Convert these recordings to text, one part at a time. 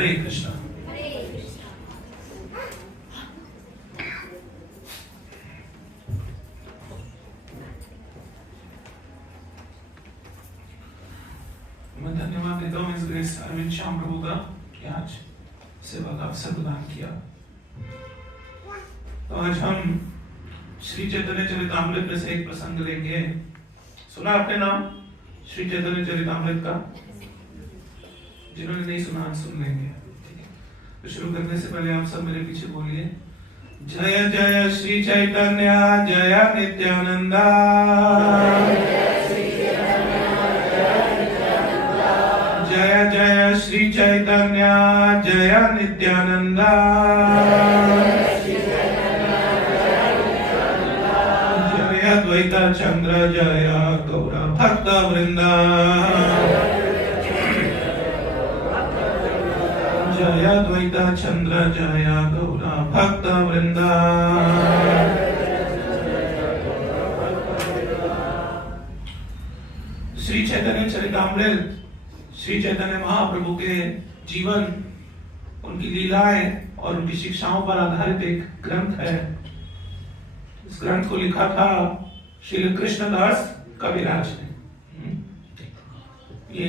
हरे कृष्णा। मैं धन्यवाद देता हूँ इस ग्रेस अरविंद श्याम प्रभु का कि आज सेवा का अवसर प्रदान किया। तो आज हम श्री चैतन्य चरितामृत में से एक प्रसंग लेंगे। सुना आपने नाम श्री चैतन्य चरितामृत का? जिन्होंने नहीं सुना सुन लेंगे। तो शुरू करने से पहले आप सब मेरे पीछे बोलिए, जय जय श्री चैतन्य जय नित्यानंदा, जय जय श्री चैतन्य जय नित्यानंदा, जय द्वैत चंद्र जय गौर भक्त वृंदा, जय द्वैत चंद्र जय गौर भक्त वृंदा। श्री चैतन्य चरितामृत श्री चैतन्य महाप्रभु के जीवन, उनकी लीलाएं और उनकी शिक्षाओं पर आधारित एक ग्रंथ है। इस ग्रंथ को लिखा था श्री कृष्णदास कविराज ने। ये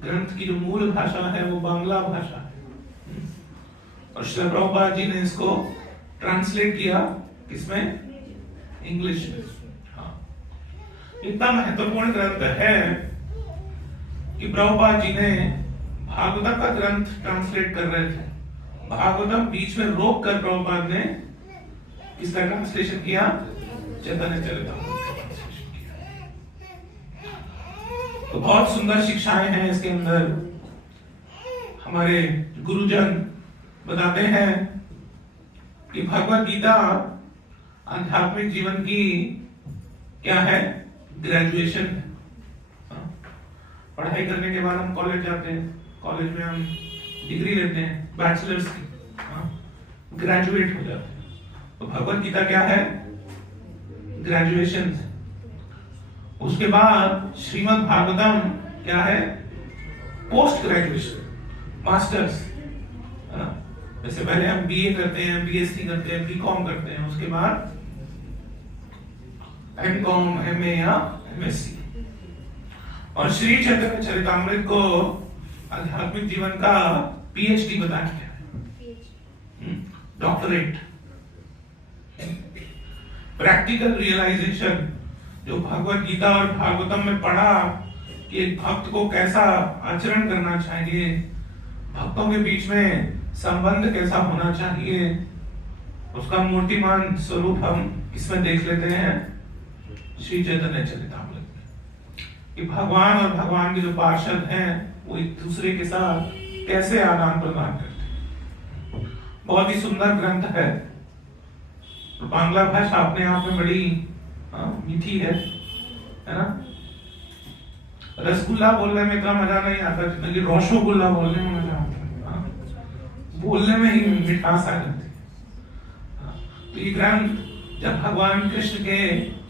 ग्रंथ की जो मूल भाषा है वो बांग्ला भाषा है और श्री प्रभुपाद जी ने इसको ट्रांसलेट किया किसमें? इंग्लिश में। हाँ, इतना महत्वपूर्ण ग्रंथ है कि प्रभुपाद जी ने भागवतम का ग्रंथ ट्रांसलेट कर रहे थे, भागवतम बीच में रोक कर प्रभुपाद ने इसका ट्रांसलेशन किया, चैतन्य चरितामृत का ट्रांसलेशन किया। तो बहुत सुंदर शिक्षाएं हैं इसके अंदर। हमारे गुरुजन बताते हैं कि भगवत गीता आध्यात्मिक जीवन की क्या है? ग्रेजुएशन है। पढ़ाई करने के बाद हम कॉलेज जाते हैं, कॉलेज में हम डिग्री लेते हैं बैचलर्स की, ग्रेजुएट हो जाते हैं। तो भगवत गीता क्या है? ग्रेजुएशन। उसके बाद श्रीमद् भागवतम क्या है? Post graduation, masters. जैसे पहले हम बीए करते हैं, बीएससी करते हैं, बीकॉम करते हैं, उसके बाद एमकॉम, एमए या एमएससी। और श्री चैतन्य चरितामृत को आध्यात्मिक जीवन का पीएचडी बताया गया है, डॉक्टरेट। प्रैक्टिकल रियलाइजेशन, जो भगवत गीता और भागवतम में पढ़ा कि एक भक्त को कैसा आचरण करना चाहिए, भक्तों के बीच में संबंध कैसा होना चाहिए, उसका मूर्तिमान स्वरूप हम इसमें देख लेते हैं श्री चैतन्य चरितामृत में, कि भगवान और भगवान के जो पार्षद हैं वो एक दूसरे के साथ कैसे आदान प्रदान करते हैं। बहुत ही सुंदर ग्रंथ है। बांग्ला भाषा अपने आप में बड़ी मीठी है ना? रसगुल्ला बोलने में इतना मजा नहीं आता जितना कि रोशोगुल्ला बोलने में मजा आता है। बोलने में ही मिठास आ जाती है। तो ये ग्रंथ जब भगवान कृष्ण के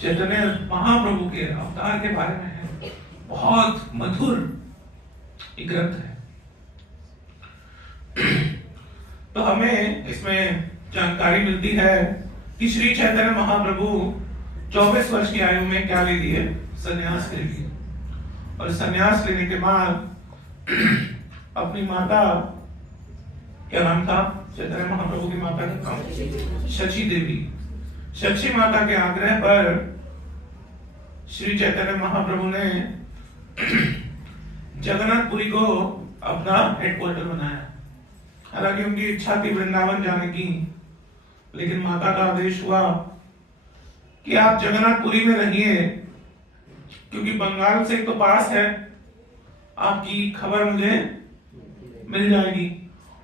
चैतन्य महाप्रभु के अवतार के बारे में है, बहुत मधुर ये ग्रंथ है। तो हमें इसमें जानकारी मिलती है कि श्री चैतन्य महाप्रभु 24 वर्ष की आयु में क्या ले लिए? संन्यास ले लिए। और संन्यास लेने के बाद अपनी माता, क्या नाम था चैतन्य महाप्रभु की माता का नाम? शची देवी। शची माता के आग्रह पर श्री चैतन्य महाप्रभु ने जगन्नाथपुरी को अपना हेडक्वार्टर बनाया। हालांकि उनकी इच्छा थी वृंदावन जाने की, लेकिन माता का आदेश हुआ कि आप जगन्नाथपुरी में रहिए, क्योंकि बंगाल से तो पास है, आपकी खबर मुझे मिल जाएगी।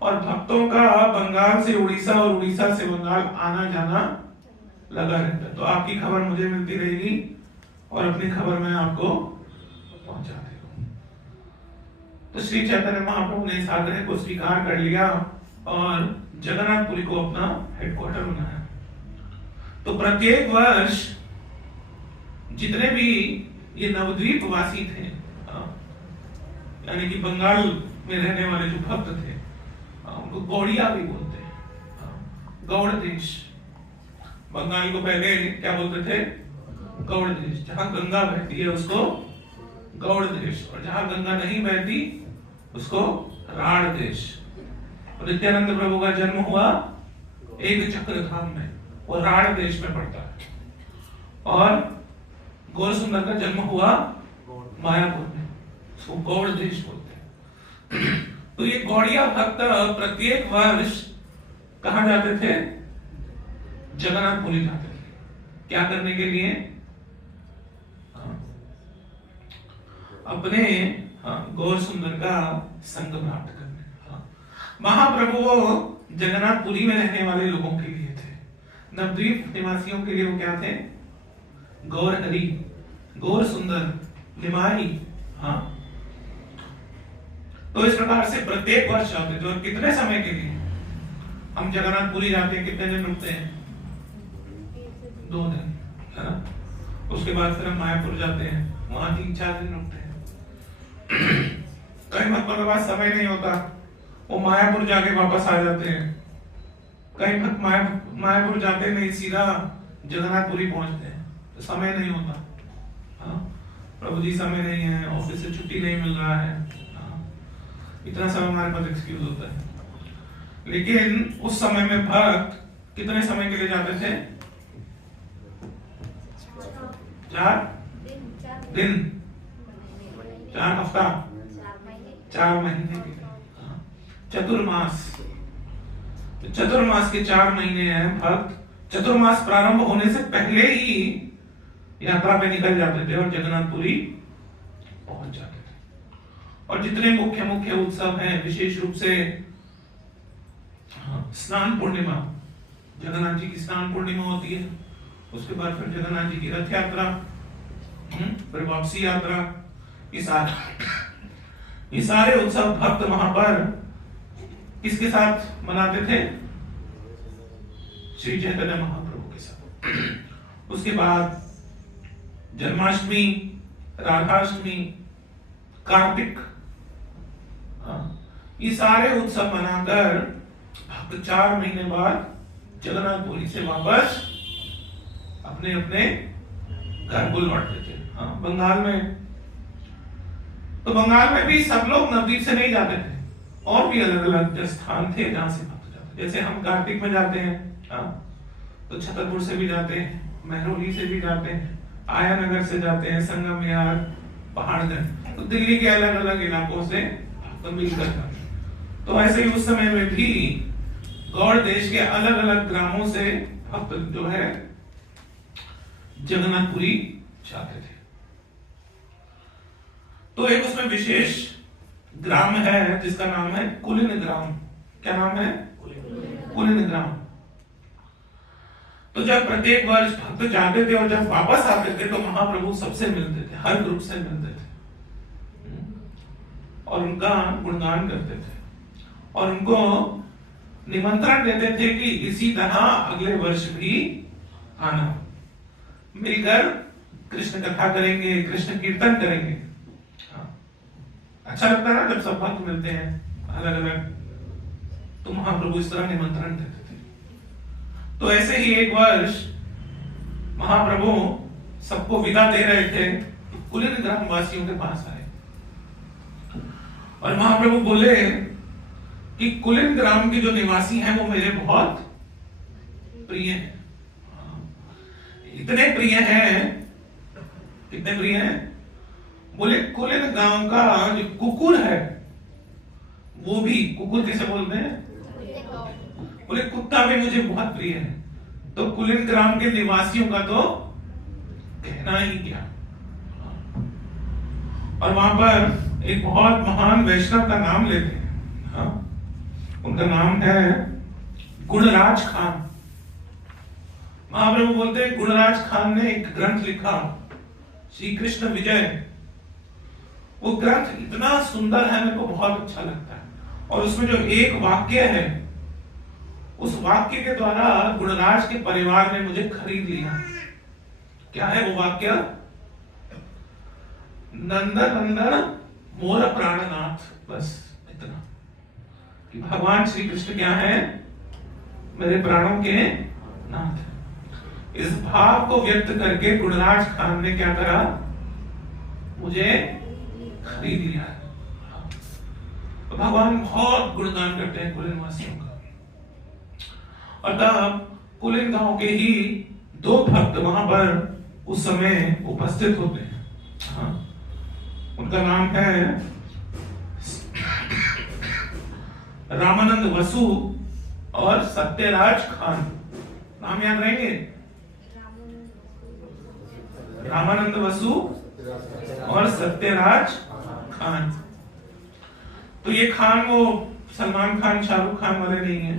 और भक्तों का बंगाल से उड़ीसा और उड़ीसा से बंगाल आना जाना लगा रहता है, तो आपकी खबर मुझे मिलती रहेगी और अपनी खबर मैं आपको पहुंचा देगा। तो श्री चैतन्य महाप्रभु ने इस आग्रह को स्वीकार कर लिया और जगन्नाथपुरी को अपना हेडक्वार्टर बनाया। तो प्रत्येक वर्ष जितने भी ये नवद्वीप वासी थे, यानी कि बंगाल में रहने वाले जो भक्त थे, उनको गौड़िया भी बोलते हैं, गौड़ देश। बंगाल को पहले क्या बोलते थे? गौड़ देश। जहां गंगा बहती है उसको गौड़ देश, और जहां गंगा नहीं बहती उसको राढ़ देश। और नित्यानंद प्रभु का जन्म हुआ एक चक्रधाम में, वो राढ़ देश में पड़ता है। और गौर सुंदर का जन्म हुआ मायापुर में, उसको गौड़ देश बोलते हैं। तो ये गौड़िया भक्त प्रत्येक वर्ष कहां जाते थे? जगन्नाथपुरी जाते थे। क्या करने के लिए? अपने गौर सुंदर का संग प्राप्त करने। महाप्रभु वो जगन्नाथपुरी में रहने वाले लोगों के लिए थे। नवद्वीप निवासियों के लिए वो क्या थे? गौर हरि, गौर सुंदर, निमाही। तो इस प्रकार से प्रत्येक वर्ष आते थे। और कितने समय के लिए? हम जगन्नाथपुरी जाते हैं, कितने दिन रुकते हैं? 2 दिन, है ना। उसके बाद फिर हम मायापुर जाते हैं, वहां 3-4 दिन रुकते हैं। कई भक्तों के पास समय नहीं होता, वो मायापुर जाके वापस आ जाते हैं। कई भक्त मायापुर जाते नहीं, सीधा जगन्नाथपुरी पहुंचते हैं, तो समय नहीं होता। प्रभु जी समय नहीं है, ऑफिस से छुट्टी नहीं मिल रहा है, इतना समय हमारे पास एक्सक्यूज होता है। लेकिन उस समय में भक्त कितने समय के लिए जाते थे? 4 दिन, 4 हफ्ता, 4 महीने के लिए। चतुर्मास, चतुर्मास के 4 महीने हैं। भक्त चतुर्मास प्रारंभ होने से पहले ही यात्रा पे निकल जाते थे और जगन्नाथपुरी पहुंच जाते थे। और जितने मुख्य मुख्य उत्सव हैं, विशेष रूप से स्नान पूर्णिमा, जगन्नाथ जी की स्नान पूर्णिमा होती है, उसके बाद फिर जगन्नाथ जी की रथ यात्रा, फिर वापसी यात्रा, ये सारे उत्सव भक्त वहां पर किसके साथ मनाते थे? श्री चैतन्य महाप्रभु के साथ। उसके बाद जन्माष्टमी, राधाष्टमी, कार्तिक, ये सारे उत्सव मनाकर भक्त 4 महीने बाद जगन्नाथपुरी से वापस अपने अपने घर को लौटते थे। बंगाल में, तो बंगाल में भी सब लोग नवद्वीप से नहीं जाते थे, और भी अलग अलग स्थान थे जहां से भक्त जाते। जैसे हम कार्तिक में जाते हैं, तो छतरपुर से भी जाते हैं, महरौली से भी जाते हैं, आया नगर से जाते हैं, संगम विहार, पहाड़गंज, तो दिल्ली के अलग अलग इलाकों से भक्त मिलकर जाते हैं। तो ऐसे ही उस समय में भी गौड़ देश के अलग अलग ग्रामों से भक्त जो है जगन्नाथपुरी जाते थे। तो एक उसमें विशेष ग्राम है जिसका नाम है कुलीन ग्राम। क्या नाम है? कुलीन ग्राम। तो जब प्रत्येक वर्ष भक्त जाते थे और जब वापस आते थे तो महाप्रभु सबसे मिलते थे, हर ग्रुप से मिलते थे और उनका गुणगान करते थे और उनको निमंत्रण देते थे कि इसी तरह अगले वर्ष भी आना, मिलकर कृष्ण कथा करेंगे, कृष्ण कीर्तन करेंगे। अच्छा लगता है ना जब सब भक्त मिलते हैं अलग अलग, तो महाप्रभु इस तरह निमंत्रण देते थे। तो ऐसे ही एक वर्ष महाप्रभु सबको विदा दे रहे थे, कुलीन ग्राम वासियों के पास आए और महाप्रभु बोले कि कुलीन ग्राम के जो निवासी हैं वो मेरे बहुत प्रिय हैं। इतने प्रिय हैं, कितने प्रिय हैं? बोले कुलीन गांव का जो कुकुर है वो भी, कुकुर कैसे बोलते हैं? बोले कुत्ता भी मुझे बहुत प्रिय है। तो कुलीन ग्राम के निवासियों का तो कहना ही क्या। और वहां पर एक बहुत महान वैष्णव का नाम लेते हैं, उनका नाम है गुणराज खान। महाप्रभु बोलते हैं गुणराज खान ने एक ग्रंथ लिखा, श्री कृष्ण विजय। वो ग्रंथ इतना सुंदर है, मेरे को बहुत अच्छा लगता है। और उसमें जो एक वाक्य है, उस वाक्य के द्वारा गुणराज के परिवार ने मुझे खरीद लिया। क्या है वो वाक्य? नंदन नंदन मोर प्राणनाथ, बस इतना। कि भगवान श्री कृष्ण क्या है? मेरे प्राणों के नाथ। इस भाव को व्यक्त करके गुणराज खान ने क्या करा? मुझे खरीद लिया। तो भगवान बहुत गुणगान करते हैं कुलीन वासियों का। और तब कुलीन गांव के ही 2 भक्त वहां पर उस समय उपस्थित होते हैं। हाँ, उनका नाम है रामानंद वसु और सत्यराज खान। नाम याद रहेंगे? रामानंद वसु और सत्यराज खान। तो ये खान वो सलमान खान शाहरुख खान वाले नहीं है।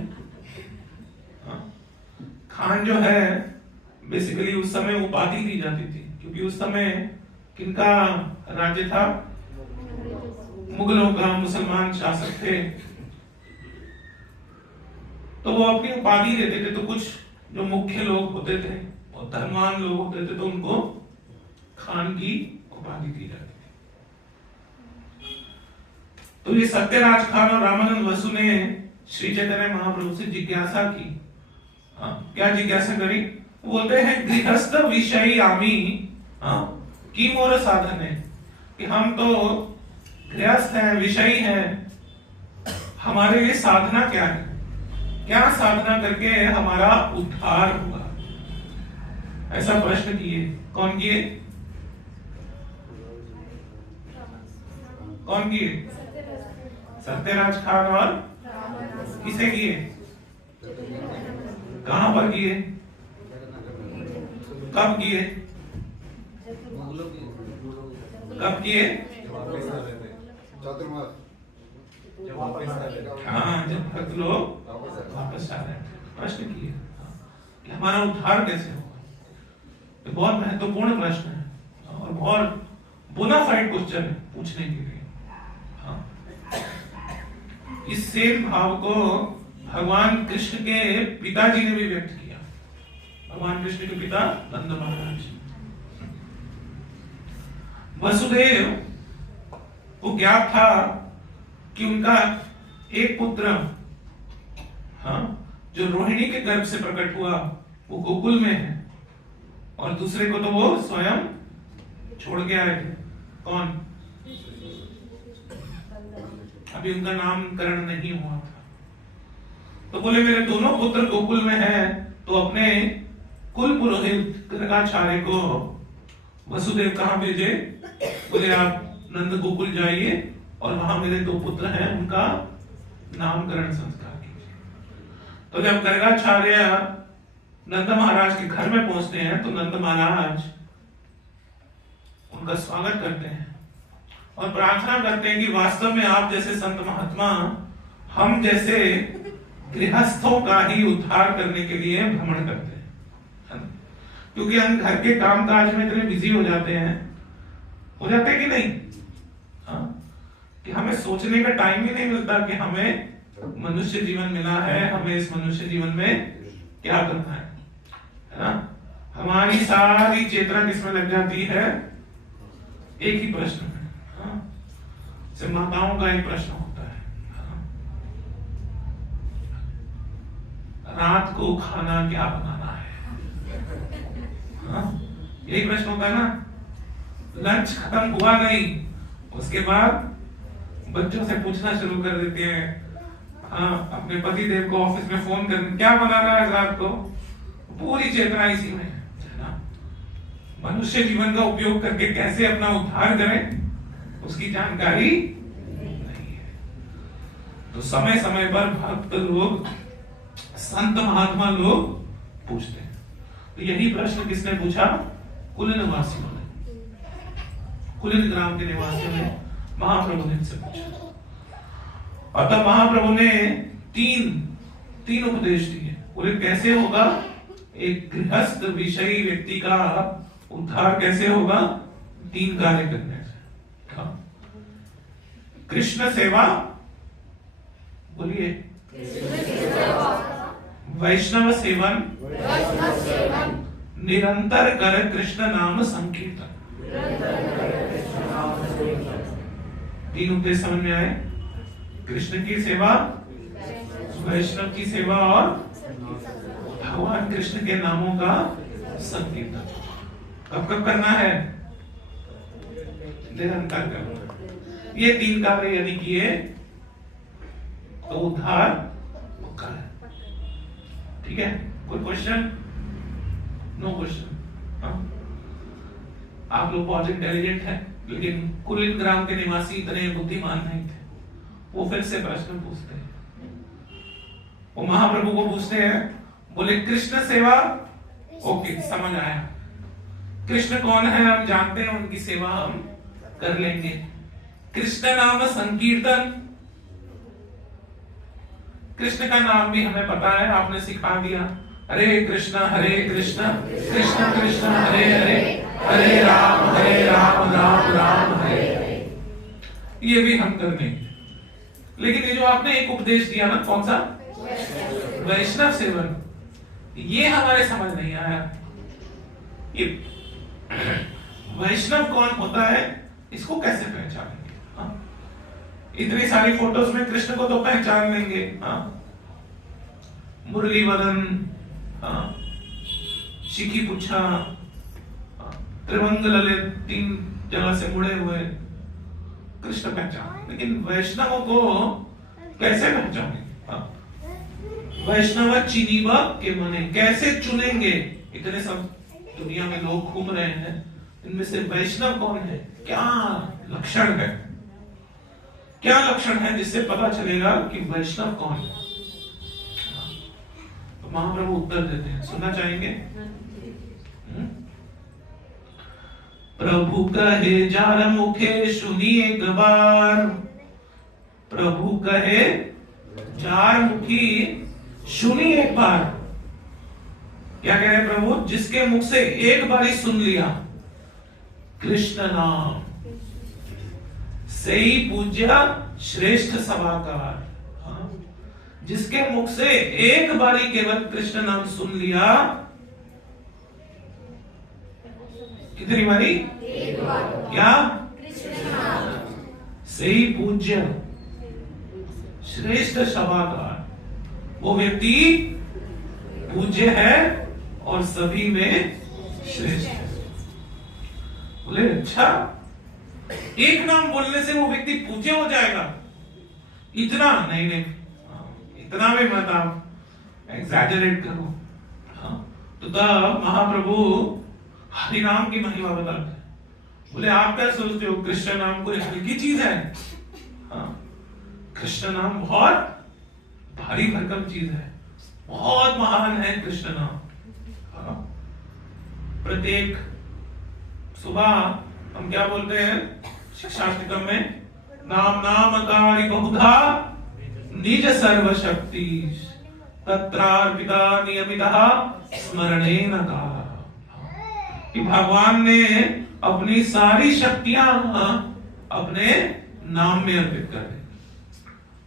खान जो है बेसिकली उस समय उपाधि दी जाती थी, क्योंकि उस समय किनका राज्य था? मुगलों का, मुसलमान शासक थे। तो वो अपनी उपाधि देते थे। तो कुछ जो मुख्य लोग होते थे और धनवान लोग होते थे, तो उनको खान की उपाधि दी जाती थी। तो ये सत्यराज खान और रामानंद वसु ने श्री चैतन्य महाप्रभु से जिज्ञासा की। क्या जिज्ञासा करी? बोलते हैं गृहस्थ विषयी आमी की मोर साधन है, कि हम तो गृहस्थ हैं, विषयी हैं, हमारे लिए साधना क्या है? क्या साधना करके हमारा उद्धार होगा? ऐसा प्रश्न किए। कौन किए? कौन किए? सत्यराज खान। और किसे किए? कहां पर किए? कब किए? कब किए? हाँ, जब भक्त लोग वापस आ रहे हैं। प्रश्न किए कि हमारा उद्धार कैसे होगा? तो बहुत महत्वपूर्ण प्रश्न है और बहुत बोनाफाइड क्वेश्चन है पूछने के लिए। हाँ। इस सेम भाव को भगवान कृष्ण के पिताजी ने भी व्यक्त किया। भगवान कृष्ण के पिता नंद महाराज। वसुदेव को ज्ञात था कि उनका एक पुत्र, हाँ, जो रोहिणी के गर्भ से प्रकट हुआ, वो गोकुल में है, और दूसरे को तो वो स्वयं छोड़ के आए थे। कौन? अभी उनका नामकरण नहीं हुआ था। तो बोले मेरे दोनों पुत्र गोकुल में हैं, तो अपने कुल पुरोहित गर्गाचार्य को वसुदेव कहाँ भेजे? बोले आप नंद गोकुल जाइए और वहां मेरे 2 पुत्र हैं, उनका नामकरण संस्कार कीजिए। तो जब गर्गाचार्य नंद महाराज के घर में पहुंचते हैं, तो नंद महाराज उनका स्वागत करते हैं और प्रार्थना करते हैं कि वास्तव में आप जैसे संत महात्मा हम जैसे गृहस्थों का ही उद्धार करने के लिए भ्रमण करते हैं, क्योंकि हम घर के कामकाज में इतने बिजी हो जाते हैं कि नहीं? हाँ, कि हमें सोचने का टाइम ही नहीं मिलता कि हमें मनुष्य जीवन मिला है, हमें इस मनुष्य जीवन में क्या करना है ना? हमारी सारी चेतना किसमें लग जाती है? एक ही प्रश्न में। हाँ? माताओं का एक प्रश्न होता है, हाँ? रात को खाना क्या बनाना है? हाँ? यही प्रश्न होता है ना? लंच खत्म हुआ नहीं, उसके बाद बच्चों से पूछना शुरू कर देते हैं। हाँ, अपने पति देव को ऑफिस में फोन कर, क्या बनाना है रात को? पूरी चेतना इसी में है ना? मनुष्य जीवन का उपयोग करके कैसे अपना उद्धार करें, उसकी जानकारी नहीं है। तो समय समय पर भक्त लोग, संत महात्मा लोग पूछते हैं। तो यही प्रश्न किसने पूछा? कुलीन वासियों ने, कुलीन ग्राम के निवासियों ने महाप्रभु ने इनसे पूछा। और तब महाप्रभु ने तीन उपदेश दिए। बोले कैसे होगा एक गृहस्थ विषयी व्यक्ति का उद्धार, कैसे होगा? 3 कार्य करने से। कृष्ण सेवा, बोलिए, वैष्णव सेवन, निरंतर कर कृष्ण नाम संकीर्तन। 3 उपदेश समझ में आए? कृष्ण की सेवा, वैष्णव की सेवा और भगवान कृष्ण के नामों का संकीर्तन। कब कब करना है? निरंतर करना। ये 3 कार्य यदि किए तो उद्धार पक्का है। ठीक है? कोई क्वेश्चन? No question. आप लोग बहुत इंटेलिजेंट हैं, लेकिन कुलीन ग्राम के निवासी इतने बुद्धिमान नहीं थे। वो फिर से प्रश्न पूछते हैं, वो महाप्रभु को पूछते हैं, बोले कृष्ण सेवा, ओके समझ आया, कृष्ण कौन है हम जानते हैं, उनकी सेवा हम कर लेंगे। कृष्ण नाम संकीर्तन, कृष्ण का नाम भी हमें पता है, आपने सिखा दिया, हरे कृष्ण कृष्ण कृष्ण हरे हरे, हरे राम राम राम हरे हरे। ये भी हम कर लेंगे। लेकिन ये जो आपने एक उपदेश दिया ना, कौन सा? वैष्णव सेवन, ये हमारे समझ नहीं आया। ये वैष्णव कौन होता है, इसको कैसे पहचानेंगे? इतनी सारी फोटोज में कृष्ण को तो पहचान लेंगे, मुरली वदन, शिखी पुच्छा, त्रिभंग ललित, 3 जगह से मुड़े हुए कृष्ण पहचान, लेकिन वैष्णवों को कैसे पहचानेंगे? वैष्णव चिनीवा के मने, कैसे चुनेंगे? इतने सब दुनिया में लोग घूम रहे हैं, इनमें से वैष्णव कौन है? क्या लक्षण है, क्या लक्षण है जिससे पता चलेगा कि वैष्णव कौन है? तो महाप्रभु उत्तर देते हैं, सुनना चाहेंगे? प्रभु कहे जार मुखे सुनिए एक बार, प्रभु कहे जार मुखी सुनिए एक बार। क्या कह रहे प्रभु? जिसके मुख से एक बार ही सुन लिया कृष्ण नाम, से ही पूज्य श्रेष्ठ सभाकार। जिसके मुख से एक बारी केवल कृष्ण नाम सुन लिया, कितनी बारी? क्या? से ही पूज्य श्रेष्ठ सभाकार, वो व्यक्ति पूज्य है और सभी में श्रेष्ठ है। बोले अच्छा, एक नाम बोलने से वो व्यक्ति पूज्य हो जाएगा? इतना नहीं, इतना भी मत आप एग्जैजरेट करो। तो तब महाप्रभु हरि नाम की महिमा बताते हैं। बोले आप क्या सोचते हो, कृष्ण नाम कोई हल्की चीज है? कृष्ण नाम बहुत भारी भरकम चीज है, बहुत महान है कृष्ण नाम। प्रत्येक सुबह हम क्या बोलते हैं शिक्षाष्टकम में? नाम नामकारी बहुधा निज सर्वशक्ति तत्रार्पिता नियमितः स्मरणेन कालः। कि भगवान ने अपनी सारी शक्तियां अपने नाम में अर्पित कर दी।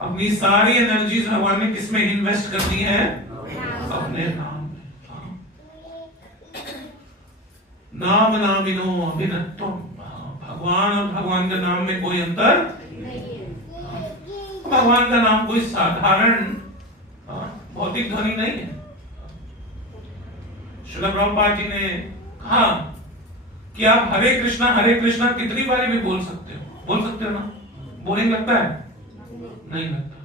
अपनी सारी एनर्जीज भगवान ने किसमें इन्वेस्ट कर दी है? अपने नाम में। नाम नामिनो अभिन्नत्वम्, भगवान और भगवान के नाम में कोई अंतर नहीं है। भगवान का नाम कोई साधारण भौतिक ध्वनि नहीं है। श्रील प्रभुपाद जी ने कहा कि आप हरे कृष्णा कितनी बारी भी बोल सकते हो ना? बोरिंग लगता है? नहीं लगता।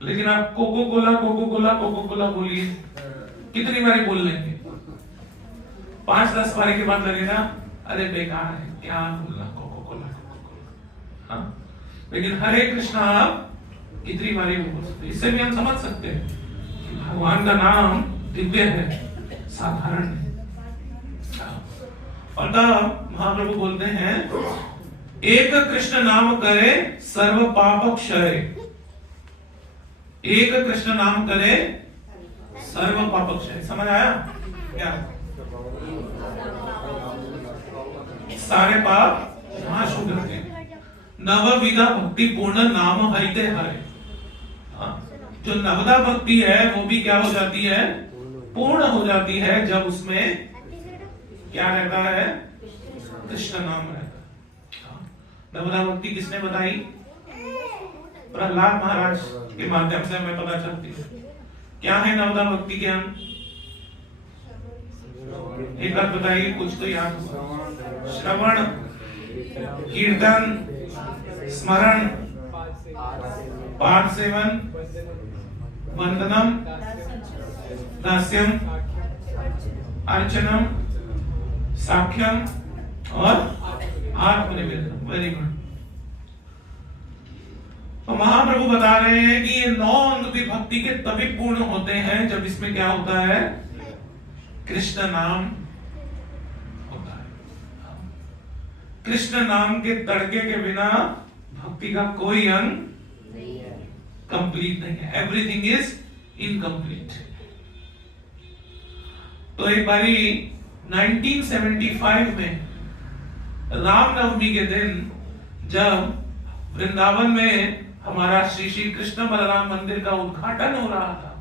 लेकिन आप कोको कोला बोलिए, कितनी बारी बोल लेंगे? 5-10 बारी के बाद लगेगा अरे बेकार है, क्या बोलना कोको कोला। लेकिन हरे कृष्णा आप कितनी बारी भी बोल सकते। इससे भी हम समझ सकते हैं कि भगवान का नाम दिव्य है, साधारण है। और तब महाप्रभु बोलते हैं, एक कृष्ण नाम करे सर्व पाप क्षय। एक कृष्ण नाम करे सर्व पाप क्षय। समझ आया क्या? सारे पाप नाश हो जाते हैं। नवविधा भक्ति पूर्ण नाम हरिते हरे। जो नवदा भक्ति है वो भी क्या हो जाती है? पूर्ण हो जाती है जब उसमें क्या रहता है? कृष्ण नाम रहता है। नवदा भक्ति किसने बताई? प्रहलाद महाराज के माध्यम से हमें पता चलती है। क्या है नवदा भक्ति ज्ञान? एक बार बताइए, कुछ तो याद होगा। श्रवण, कीर्तन, स्मरण, पाठ सेवन, वंदनम, दास्यम, अर्चनम, साख्यम और आत्मनिवेदन। Very good. तो महाप्रभु बता रहे हैं कि ये 9 अंग भी भक्ति के तभी पूर्ण होते हैं जब इसमें क्या होता है? कृष्ण नाम होता है। कृष्ण नाम के तड़के के बिना भक्ति का कोई अंग कंप्लीट नहीं है। Everything is incomplete. तो एक बारी 1975 में रामनवमी के दिन जब वृंदावन में हमारा श्री श्री कृष्ण बलराम मंदिर का उद्घाटन हो रहा था,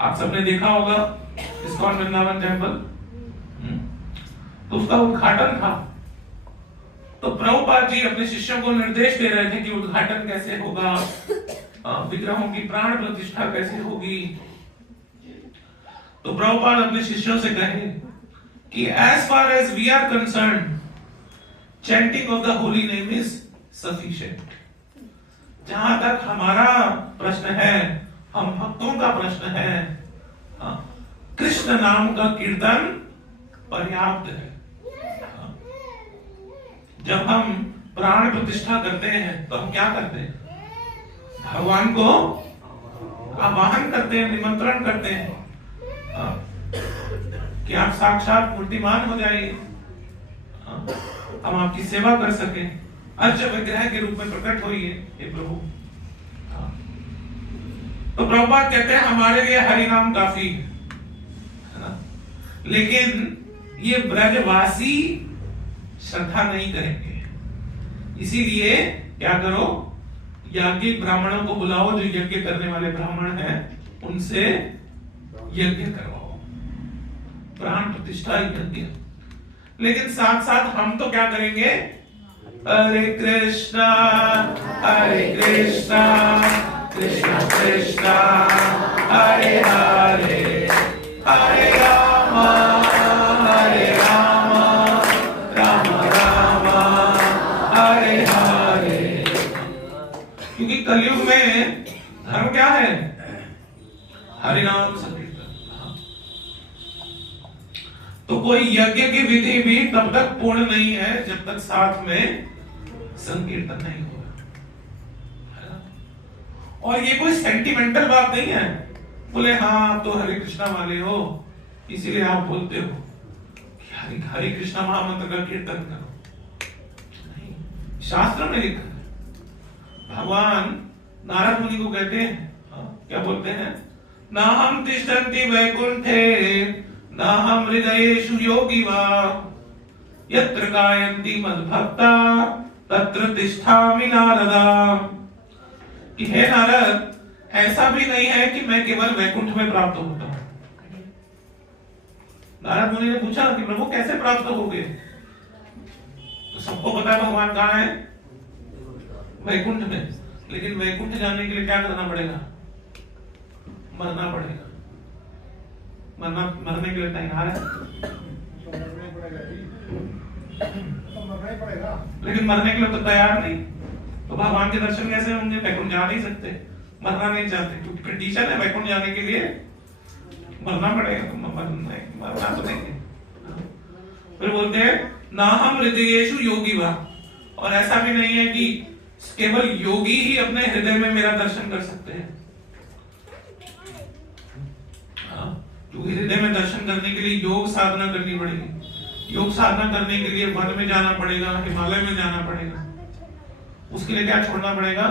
आप सबने देखा होगा इस्कॉन वृंदावन टेम्पल, तो उसका उद्घाटन था। तो प्रभुपाद जी अपने शिष्यों को निर्देश दे रहे थे कि उद्घाटन कैसे होगा, विग्रहों की प्राण प्रतिष्ठा कैसे होगी। तो प्रभुपाद अपने शिष्यों से कहे कि as far as we are concerned, chanting of the holy name is sufficient. जहां तक हमारा प्रश्न है, हम भक्तों का प्रश्न है, कृष्ण नाम का कीर्तन पर्याप्त है। जब हम प्राण प्रतिष्ठा करते हैं तो हम क्या करते हैं? भगवान को आवाहन करते हैं, निमंत्रण करते हैं कि आप साक्षात मूर्तिमान हो जाइए, हम आपकी सेवा कर सके, अर्च विग्रह के रूप में प्रकट होइए हे प्रभु। तो प्रभुपाद कहते हैं हमारे लिए हरि नाम काफी है, लेकिन ये ब्रजवासी श्रद्धा नहीं करेंगे। इसीलिए क्या करो, याज्ञिक ब्राह्मणों को बुलाओ, जो यज्ञ करने वाले ब्राह्मण हैं उनसे यज्ञ करवाओ, प्राण प्रतिष्ठा यज्ञ। लेकिन साथ साथ हम तो क्या करेंगे? हरे कृष्णा कृष्णा कृष्णा हरे हरे, हरे राम राम राम हरे हरे। क्योंकि कलयुग में धर्म क्या है? हरिनाम संकीर्तन। तो कोई यज्ञ की विधि भी तब तक पूर्ण नहीं है जब तक साथ में संकीर्तन नहीं होगा। और ये कोई सेंटिमेंटल बात नहीं है, बोले हाँ आप तो हरे कृष्णा वाले हो इसीलिए आप बोलते हो कि हरे कृष्णा महामंत्र का कीर्तन करो। नहीं, शास्त्र में लिखा है। भगवान नारद मुनि को कहते हैं, क्या बोलते हैं? ना हम तिष्ठन्ति वैकुंठे ना हम हृदयेषु योगिवा यत्र गायन्ति मद्भक्ता तत्र तिष्ठामि नारदा। कि हे नारद, ऐसा भी नहीं है कि मैं केवल वैकुंठ में प्राप्त होता हूं। नारद मुनि ने पूछा कि प्रभु कैसे प्राप्त होगे? तो सबको पता है भगवान कहाँ है? वैकुंठ में। लेकिन वैकुंठ जाने के लिए क्या करना पड़ेगा? मरना पड़ेगा। मरने के लिए तैयार है, लेकिन मरने के लिए तो तैयार नहीं। तो भगवान के दर्शन कैसे होंगे? वैकुंठ जा नहीं सकते, मरना नहीं चाहते, क्योंकि कंडीशन है वैकुंठ जाने के लिए मरना पड़ेगा। तो मरना तो नहीं। फिर बोलते हैं ना हम हृदयेषु योगी वा, और ऐसा भी नहीं है कि केवल योगी ही अपने हृदय में मेरा दर्शन कर सकते हैं। क्योंकि हृदय में दर्शन करने के लिए योग साधना करनी पड़ेगी। योग साधना करने के लिए वन में जाना पड़ेगा, हिमालय में जाना पड़ेगा। उसके लिए क्या छोड़ना पड़ेगा?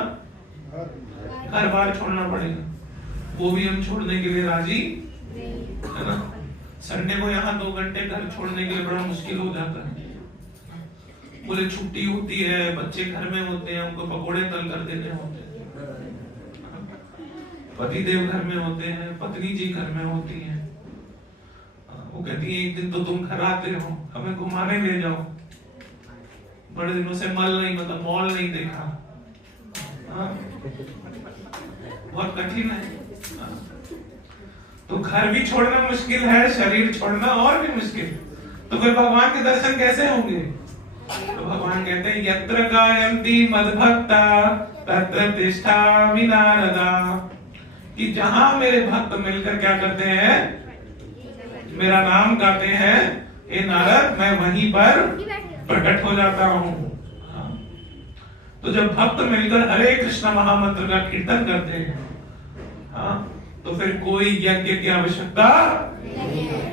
घर बार छोड़ना पड़ेगा। वो भी हम छोड़ने के लिए राजी है ना। संडे को यहाँ 2 घंटे घर छोड़ने के लिए बड़ा मुश्किल हो जाता है। बोले छुट्टी होती है, बच्चे घर में होते हैं, उनको पकोड़े तल कर देने होते हैं, पति देव घर में होते हैं, पत्नी जी घर में होती हैं। वो कहती है एक दिन तो तुम घर आते हो, हमें घुमाने ले जाओ, बड़े दिनों से मॉल नहीं देखा, हाँ? बहुत कठिन है। हाँ? तो घर भी छोड़ना मुश्किल है, शरीर छोड़ना और भी मुश्किल, तो फिर भगवान के दर्शन कैसे होंगे? तो भगवान कहते हैं यत्र गायन्ति मद्भक्ता तत्र तिष्ठामि नारदा, कि जहां मेरे भक्त मिलकर क्या करते हैं, मेरा नाम गाते हैं, हे नारद मैं वहीं पर प्रकट हो जाता हूं। तो जब भक्त मिलकर हरे कृष्ण महामंत्र का कीर्तन करते हैं, तो फिर कोई यज्ञ की आवश्यकता नहीं है।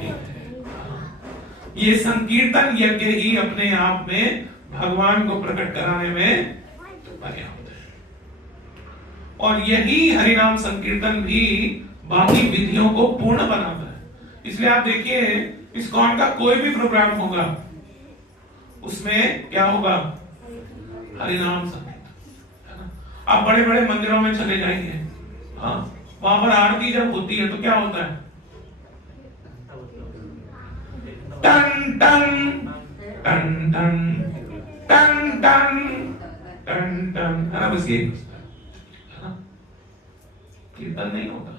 ये संकीर्तन यज्ञ ही अपने आप में भगवान को प्रकट कराने में पर्याप्त है। और यही हरिनाम संकीर्तन भी बाकी विधियों को पूर्ण बनाता है। इसलिए आप देखिए इस्कॉन का कोई भी प्रोग्राम होगा, उसमें क्या होगा, हरिनाम संकीर्तन। आप बड़े बड़े मंदिरों में चले जाइए, वहां पर आरती जब होती है तो क्या होता है, टन टन टन टन टन टन टन टन, है ना, बस ये कीर्तन नहीं होता।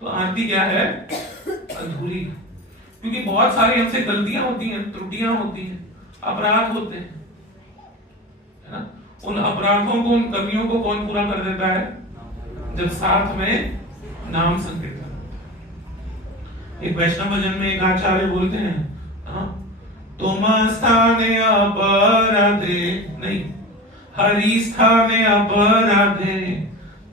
तो आरती क्या है, अधूरी, क्योंकि बहुत सारी हमसे गलतियां होती हैं, त्रुटियां होती हैं, अपराध होते हैं, है ना। उन अपराधों को, उन कमियों को कौन पूरा कर देता है, जब साथ में नाम संकीर्तन होता है। एक वैष्णव भजन में एक आचार्य बोलते हैं, तुम स्थाने अपराधे नहीं, हरि स्थाने अपराधे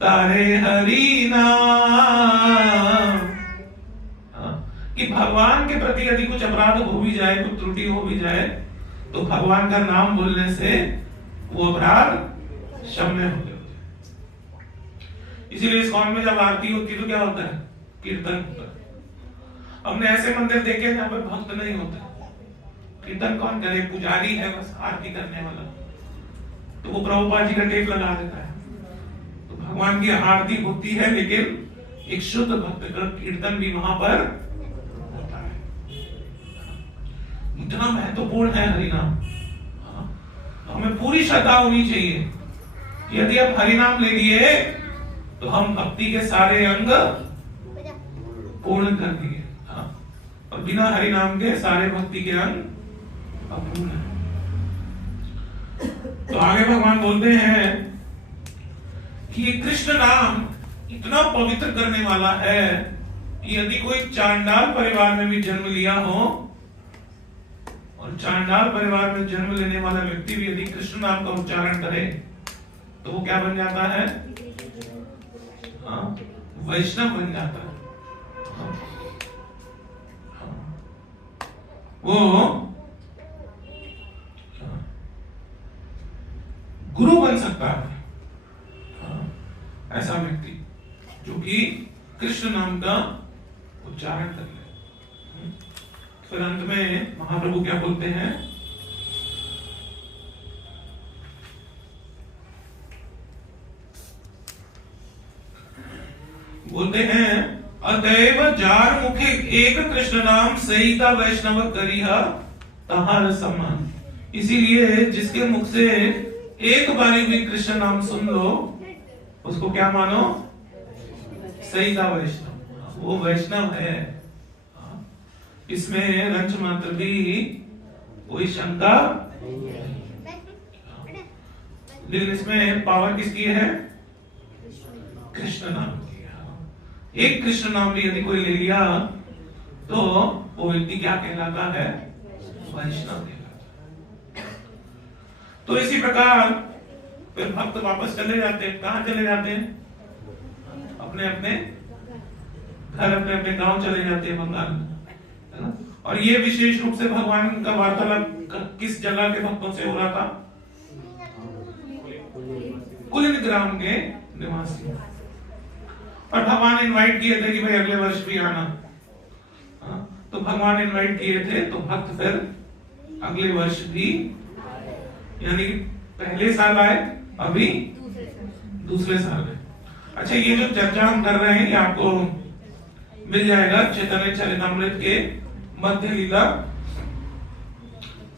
तारे हरि नाम, कि भगवान के प्रति यदि कुछ अपराध हो भी जाए, कुछ त्रुटि हो भी जाए, तो भगवान का नाम बोलने से वो अपराध क्षम्य हो गए। इसीलिए इस्कॉन में जब आरती होती है तो क्या होता है, कीर्तन होता है। हमने ऐसे मंदिर देखे जहां पर भक्त नहीं होता, कीर्तन कौन करे, पुजारी है बस आरती करने वाला, तो वो प्रभुपाद जी का टेप लगा देता है। तो भगवान की आरती होती है, लेकिन एक शुद्ध भक्त का कीर्तन भी वहां पर होता है। इतना महत्वपूर्ण है हरिनाम। हमें पूरी श्रद्धा होनी चाहिए कि यदि आप हरिनाम ले लिए तो हम भक्ति के सारे अंग पूर्ण कर दिए, और बिना हरिनाम के सारे भक्ति के अंग अपूर्ण है। तो आगे भगवान बोलते हैं कि ये कृष्ण नाम इतना पवित्र करने वाला है कि यदि कोई चांडाल परिवार में भी जन्म लिया हो, और चांडाल परिवार में जन्म लेने वाला व्यक्ति भी यदि कृष्ण नाम का उच्चारण करे तो वो क्या बन जाता है, वैष्णव बन जाता है। वो गुरु बन सकता है ऐसा व्यक्ति जो कि कृष्ण नाम का उच्चारण कर ले। फिर अंत में महाप्रभु क्या बोलते हैं, बोलते हैं अतएव जार मुखे एक कृष्ण नाम सहिता वैष्णव करिहा तहार समान। इसीलिए जिसके मुख से एक बारी भी कृष्ण नाम सुन लो उसको क्या मानो, सहिता वैष्णव, वो वैष्णव है। इसमें रंच मात्र भी कोई शंका नहीं, लेकिन इसमें पावर किसकी है, कृष्ण नाम की। एक कृष्ण नाम भी यदि कोई ले लिया तो वो व्यक्ति क्या कहलाता है, वैष्णव कहलाता है। तो इसी प्रकार फिर भक्त वापस चले जाते हैं, कहां चले जाते हैं, अपने अपने घर, अपने अपने गांव चले जाते हैं बंगाल में, है ना। और ये विशेष रूप से भगवान का वार्तालाप किस जगह के भक्तों से हो रहा था, कुलिन ग्राम के निवासी। और भगवान इनवाइट किए थे कि भाई अगले वर्ष भी आना, तो भगवान इनवाइट किए थे तो भक्त फिर अगले वर्ष भी, यानी पहले साल आए, अभी दूसरे साल है। अच्छा, ये जो चर्चा हम कर रहे हैं ये आपको मिल जाएगा चैतन्य चरितामृत के मध्य लीला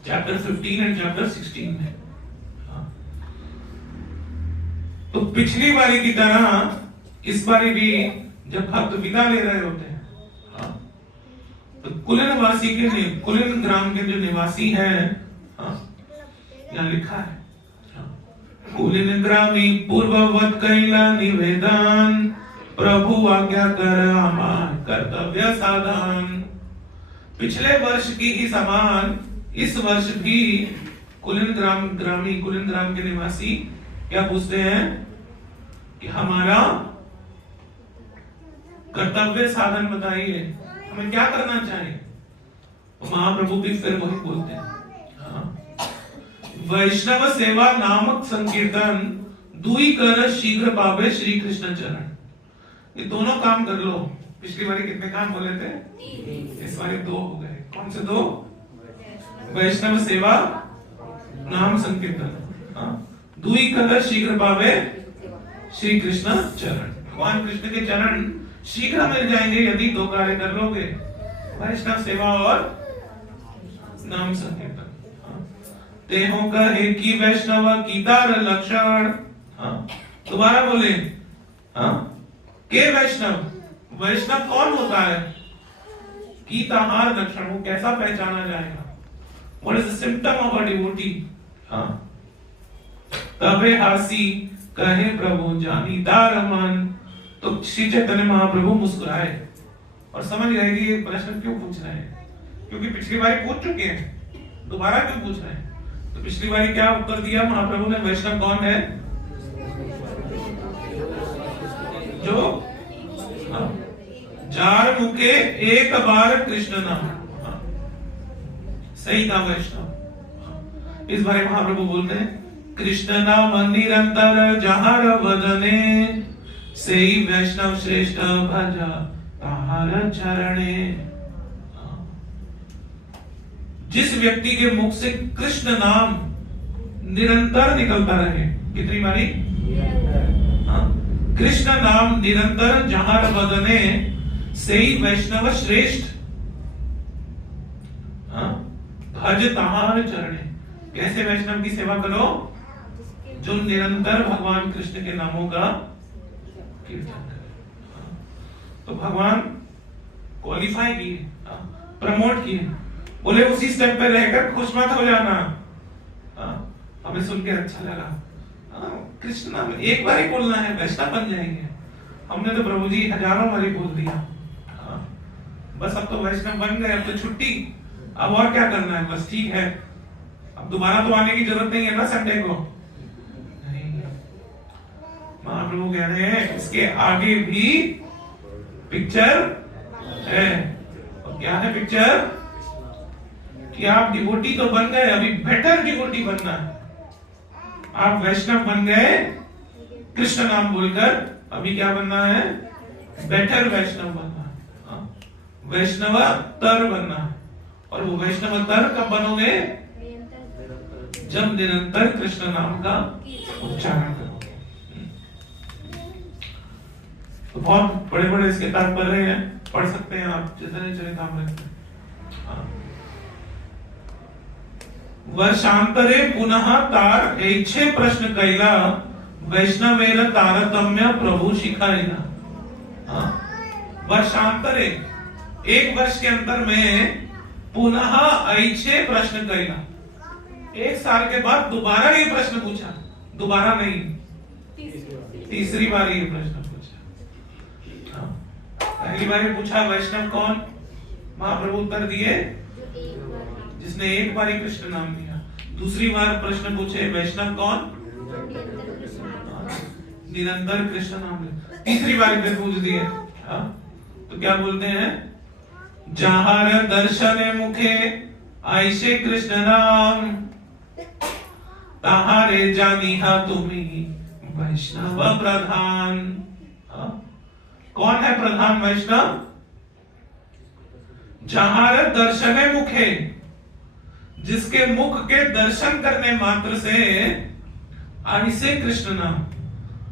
चैप्टर 15 एंड चैप्टर 16 में। तो पिछली बारी की तरह इस बारी भी जब भक्त विदा ले रहे होते हैं, तो कुलीन ग्राम के जो निवासी हैं, यहाँ लिखा है, कुलीन ग्रामी पूर्ववत कैला निवेदन, प्रभु आज्ञा कर हमार कर्तव्य साधन। पिछले वर्ष की ही समान इस वर्ष भी कुलीन ग्राम के निवासी क्या पूछते हैं कि हमारा कर्तव्य साधन बताइए, हमें क्या करना चाहिए। महाप्रभु भी फिर वही बोलते हैं, वैष्णव सेवा नामक संकीर्तन दुई कर शीघ्र पावे श्री कृष्ण चरण। ये दोनों काम कर लो। पिछली बारी कितने काम बोले थे? इस बारी 2 हो गए। कौन से 2? वैष्णव सेवा नाम संकीर्तन, दुई कर शीघ्र पावे श्री कृष्ण चरण। भगवान कृष्ण के चरण शीघ्र मिल जाएंगे यदि 2 कार्य कर लोगे, वैष्णव सेवा और नाम संकीर्तन। तेहो कहे कि वैष्णव की तार लक्षण। दोबारा बोले, के वैष्णव कौन होता है? की ताहार लक्षण, वो कैसा पहचाना जाएगा? What is the symptom of a devotee? तबे हासी कहे प्रभु जानी दार मन। तो श्री चैतन्य महाप्रभु मुस्कुराए और समझ गए कि ये प्रश्न क्यों पूछ रहे हैं, क्योंकि पिछली बारी पूछ चुके हैं, दोबारा क्यों पूछ रहे हैं। तो पिछली बारी क्या उत्तर दिया महाप्रभु ने? वैष्णव कौन है? जो जार मुखे एक बार कृष्ण नाम, सही था वैष्णव। इस बारे महाप्रभु बोलते हैं कृष्ण नाम निरंतर जहार वदने, सेई वैष्णव श्रेष्ठ भजा ताहार चरणे। जिस व्यक्ति के मुख से कृष्ण नाम निरंतर निकलता रहे, कितनी बारी? कृष्ण नाम निरंतर जहार वदने, सेई वैष्णव श्रेष्ठ भज ताहार चरणे। कैसे वैष्णव की सेवा करो? जो निरंतर भगवान कृष्ण के नामों का कीर्तन करे। तो भगवान क्वालिफाई किए, प्रमोट किए, बोले उसी स्टेप पे रहकर खुश मत हो जाना। हमें सुन के अच्छा लगा, कृष्ण नाम एक बार ही बोलना है, वैष्णव बन जाएंगे। हमने तो प्रभु जी हजारों बारी बोल दिया, बस अब तो वैष्णव बन गए, अब तो छुट्टी, अब और क्या करना है, बस ठीक है, अब दोबारा तो आने की जरूरत नहीं है ना संडे को। नहीं, महाप्रभु कह रहे हैं इसके आगे भी पिक्चर है। और क्या है पिक्चर? कि आप डिवोटी तो बन गए, अभी बेटर डिवोटी बनना है। आप वैष्णव बन गए कृष्ण नाम बोलकर, अभी क्या बनना है? बेटर वैष्णव बनना है, वैष्णव तर बनना है। और वो वैष्णव तर कब बनोगे? जब निरंतर कृष्ण नाम का उच्चारण करोगे। तो बहुत बड़े बड़े इसके तात्पर्य हैं, पढ़ सकते हैं आप जितने चरितामृत में। वर्षांतरे पुनः तार ऐच्छे प्रश्न कैला, वैष्णवेर तारतम्य प्रभु शिखाएगा। वर्षांतरे, 1 वर्ष के अंतर में पुनः ऐच्छे प्रश्न कैला, 1 साल के बाद दोबारा ये प्रश्न पूछा, दोबारा नहीं, तीसरी बार ये प्रश्न पूछा। पहली बार पूछा वैष्णव कौन, महाप्रभु उत्तर दिए जिसने 1 बार ही कृष्ण नाम लिया। दूसरी बार प्रश्न पूछे वैष्णव कौन, निरंतर कृष्ण नाम लिया। तीसरी बार फिर पूछ दिए, तो क्या बोलते हैं? जहार दर्शन मुखे ऐसे कृष्ण नाम, ताहारे जानिहा तुम्ही वैष्णव प्रधान। कौन है प्रधान वैष्णव? जहार दर्शने मुखे, जिसके मुख के दर्शन करने मात्र से ऐसे कृष्ण नाम,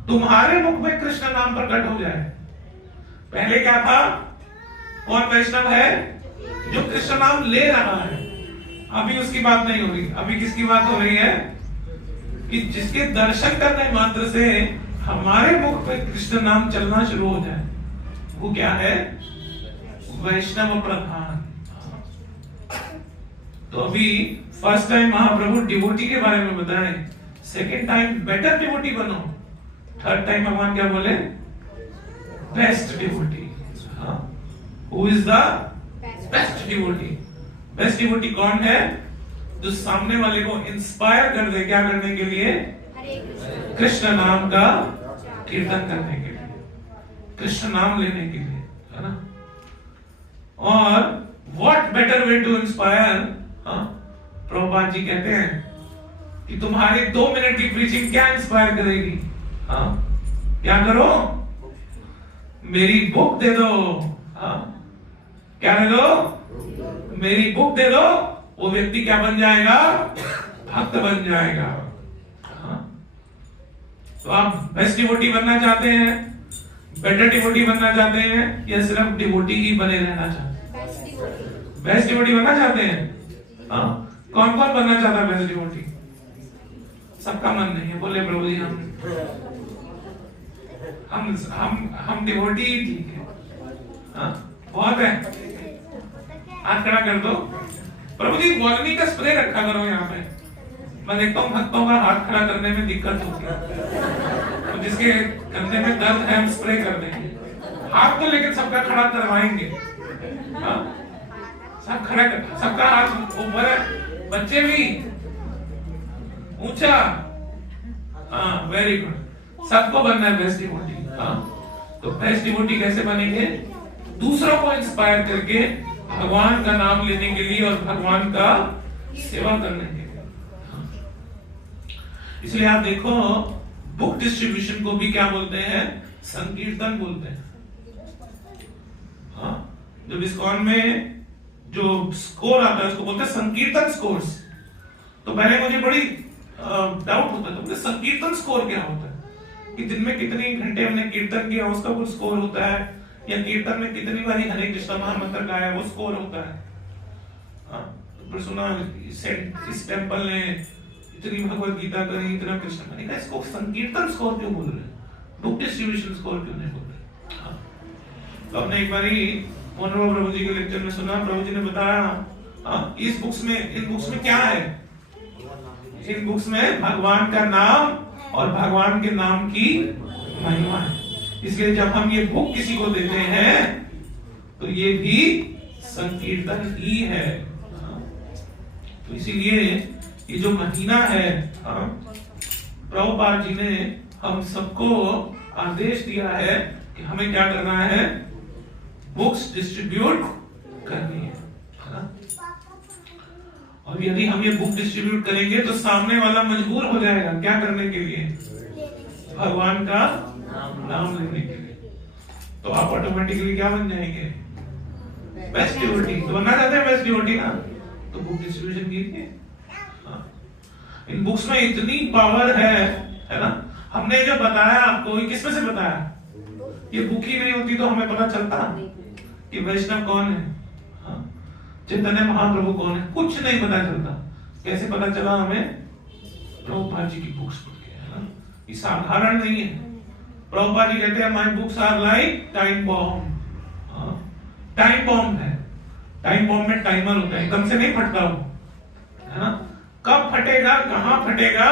तुम्हारे मुख में कृष्ण नाम प्रकट हो जाए। पहले क्या था? कौन वैष्णव है? जो कृष्ण नाम ले रहा है। अभी उसकी बात नहीं हो रही, अभी किसकी बात हो रही है? कि जिसके दर्शन करने मात्र से हमारे मुख पे कृष्ण नाम चलना शुरू हो जाए, वो क्या है? वैष्णव प्रधान। तो अभी फर्स्ट टाइम महाप्रभु डिवोटी के बारे में बताएं, सेकेंड टाइम बेटर डिवोटी बनो, थर्ड टाइम भगवान क्या बोले? Best devotee. Who is the best devotee? Best devotee कौन है? जो सामने वाले को इंस्पायर कर दे, क्या करने के लिए? कृष्ण नाम का कीर्तन करने के लिए, कृष्ण नाम लेने के लिए, है ना? और what better way to inspire? Prabhupada ji कहते हैं कि तुम्हारी 2 मिनट की प्रीचिंग क्या इंस्पायर करेगी? क्या करो? मेरी बुक दे दो। क्या दे दो? मेरी बुक दे दो। वो व्यक्ति क्या बन जाएगा? भक्त बन जाएगा। तो आप बेस्ट डिवोटी बनना चाहते हैं, बेटर डिवोटी बनना चाहते हैं, या सिर्फ डिवोटी ही बने रहना चाहते हैं? बेस्ट डिवोटी बनना चाहते हैं। कौन कौन बनना चाहता है बेस्ट डिवोटी? सबका मन नहीं है। बोले प्रभु जी हम डिवोटी ही ठीक है। बहुत है। हाथ खड़ा कर दो। प्रभु जी वॉल्मी का स्प्रे रखा करो यहाँ पे। मैं देखता हूँ भक्तों का हाथ खड़ा करने में दिक्कत होती है, तो जिसके कंधे में दर्द है हम स्प्रे कर देंगे। हाथ तो लेकिन सबका खड़ा करवाएंगे। सब खड़ा कर, सबका हाथ ऊपर है, बच्चे भी ऊंचा। Very good. सबको बनना है बेस्ट डिवोटी। तो बेस्ट डिवोटी कैसे बनेंगे? दूसरों को इंस्पायर करके भगवान का नाम लेने के लिए और भगवान का सेवा करने के लिए। इसलिए आप देखो बुक डिस्ट्रीब्यूशन को भी क्या बोलते हैं? संकीर्तन बोलते हैं। जब इस्कॉन में जो स्कोर आता है उसको बोलते हैं संकीर्तन स्कोर्स। तो पहले मुझे बड़ी डाउट होता था, संकीर्तन स्कोर क्या होता है? कि दिन में कितने घंटे हमने कीर्तन किया उसका कुछ स्कोर होता है, या कीर्तन में कितनी बारी हरे कृष्ण महामंत्र गाया वो स्कोर होता है। तो फिर सुना इस टेम्पल ने इतनी भगवत गीता करी, इतना कृष्ण, मैंने कहा इसको संकीर्तन स्कोर क्यों बोल रहे? बुक डिस्ट्रीब्यूशन स्कोर क्यों नहीं बोल रहे? तो हमने एक बारी मोनरो प्रभु जी के लेक्चर में सुना, प्रभु जी ने बताया इस बुक्स में, इन बुक्स में क्या है? इन बुक्स में भगवान का नाम और भगवान के नाम की महिमा है। इसलिए जब हम ये बुक किसी को देते हैं तो ये भी संकीर्तन ही है। तो इसीलिए ये जो महीना है, प्रभुपाद जी ने हम सबको आदेश दिया है कि हमें क्या करना है? बुक्स डिस्ट्रीब्यूट करनी है। और यदि हम ये बुक डिस्ट्रीब्यूट करेंगे तो सामने वाला मजबूर हो जाएगा क्या करने के लिए? भगवान का नाम लेने के लिए। तो आप ऑटोमेटिकली क्या बन जाएंगे? Best devotee. तो बनना चाहते हैं बेस्ट डिवोटी ना, तो बुक डिस्ट्रीब्यूशन कीजिए। इन बुक्स में इतनी पावर है ना? हमने जो बताया आपको, ये किसमें से बताया? ये बुक ही नहीं होती तो हमें पता चलता कि वैष्णव कौन है, चैतन्य महाप्रभु कौन है, कुछ नहीं पता चलता। कैसे पता चला हमें? प्रभुपाद जी की बुक्स पढ़ के, है ना? ये साधारण नहीं है। प्रभुपाद जी कहते हैं my books are like time bomb. Time bomb है। टाइम बॉम्ब में टाइमर होता है, एकदम से नहीं फटता वो, है ना? कब फटेगा, कहां फटेगा,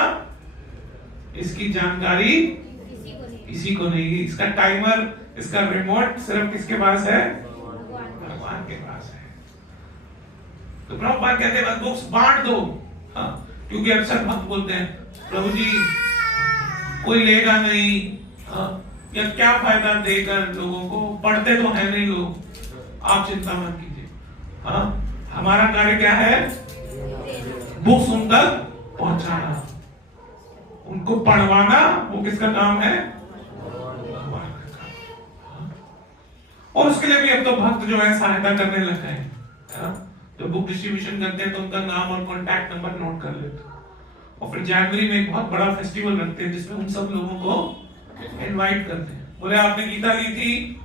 इसकी जानकारी किसी को नहीं। इसका टाइमर, इसका रिमोट सिर्फ किसके पास है? भगवान के पास है। तो प्रभुपाद कहते हैं बस बुक्स बांट दो। क्योंकि अक्सर भक्त बोलते हैं प्रभु जी कोई लेगा नहीं, या क्या फायदा देकर लोगों को, पढ़ते तो है नहीं लोग। आप चिंता मत कीजिए। हमारा कार्य क्या है? बुक्स उन तक पहुंचाना, उनको पढ़वाना। वो किसका काम है? भगवान का काम। और उसके लिए भी अब तो भक्त जो है सहायता करने लग गए हैं। तो बुक डिस्ट्रीब्यूशन करते हैं तो उनका नाम और कॉन्टैक्ट नंबर नोट कर लेते हैं, और फिर जनवरी में एक बहुत बड़ा फेस्टिवल रखते हैं जिसमें उन सब लोगों को इनवाइट करते हैं। बोले आपने गीता ली थी,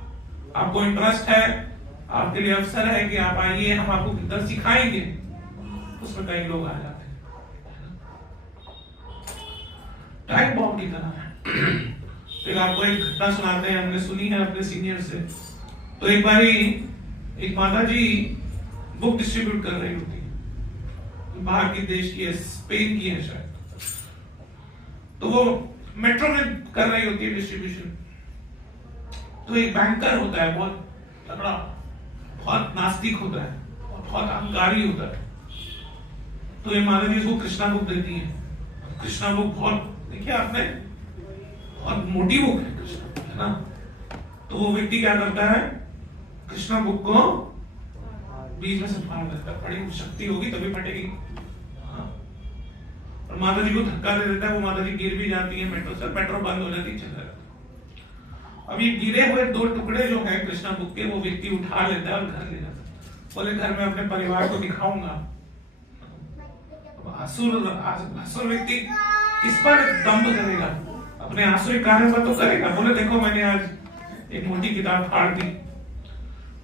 आपको इंटरेस्ट है, आपके लिए अवसर है कि आप आइए, हम आपको गीता सिखाएंगे। उसमें कई लोग आ जाते हैं। टाइम बॉम्ब की तरह है। फिर आपको एक घटना सुनाते हैं, हमने सुनी है अपने सीनियर से। तो एक बारी एक माता जी बुक डिस्ट्रीब्यूट कर रही होती है, बाहर की देश की है, स्पेन की है शायद। तो वो मेट्रो में कर रही होती है डिस्ट्रीब्यूशन। तो एक बैंकर होता है, बहुत तगड़ा, बहुत नास्तिक होता है और बहुत अहंकारी होता है। तो ये माता जी उसको कृष्णा बुक देती है। कृष्णा बुक बहुत, देखिए आपने, बहुत मोटी बुक है कृष्णा, है ना। तो वो व्यक्ति क्या करता है, कृष्णा बुक को बीच में से फाड़ देता है। बड़ी शक्ति होगी तभी फटेगी। और माता जी को धक्का दे देता है, वो माता जी गिर भी जाती है मेट्रो से, मेट्रो बंद हो जाती है, चला जाता है। अब ये गिरे हुए 2 टुकड़े जो है कृष्णा बुक के, वो व्यक्ति उठा लेता है और घर ले जाता है। बोले घर में अपने परिवार को दिखाऊंगा। असुर व्यक्ति किस पर दंभ करेगा, अपने आसुरी कार्यों पर तो करेगा। बोले देखो मैंने आज एक मोटी किताब फाड़ दी।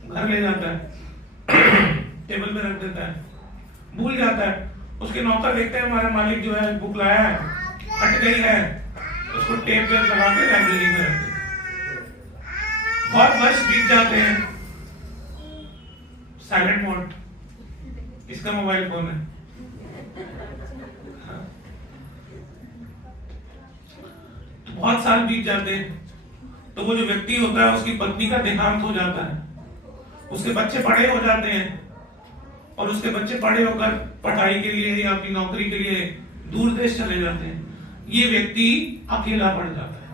घर ले जाता है, टेबल पे रख देता है, भूल जाता है। उसके नौकर देखते हैं हमारा मालिक जो है बुक लाया है, हट गई है, उसको टेप पे लगा के लाइब्रेरी में रख देते। बहुत वर्ष बीत जाते हैं, साइलेंट मोड, इसका मोबाइल फोन है। तो बहुत साल बीत जाते हैं। तो वो जो व्यक्ति होता है उसकी पत्नी का देहांत हो जाता है, उसके बच्चे बड़े हो जाते हैं, और उसके बच्चे बड़े होकर पढ़ाई के लिए या अपनी नौकरी के लिए दूर देश चले जाते हैं। ये व्यक्ति अकेला पड़ जाता है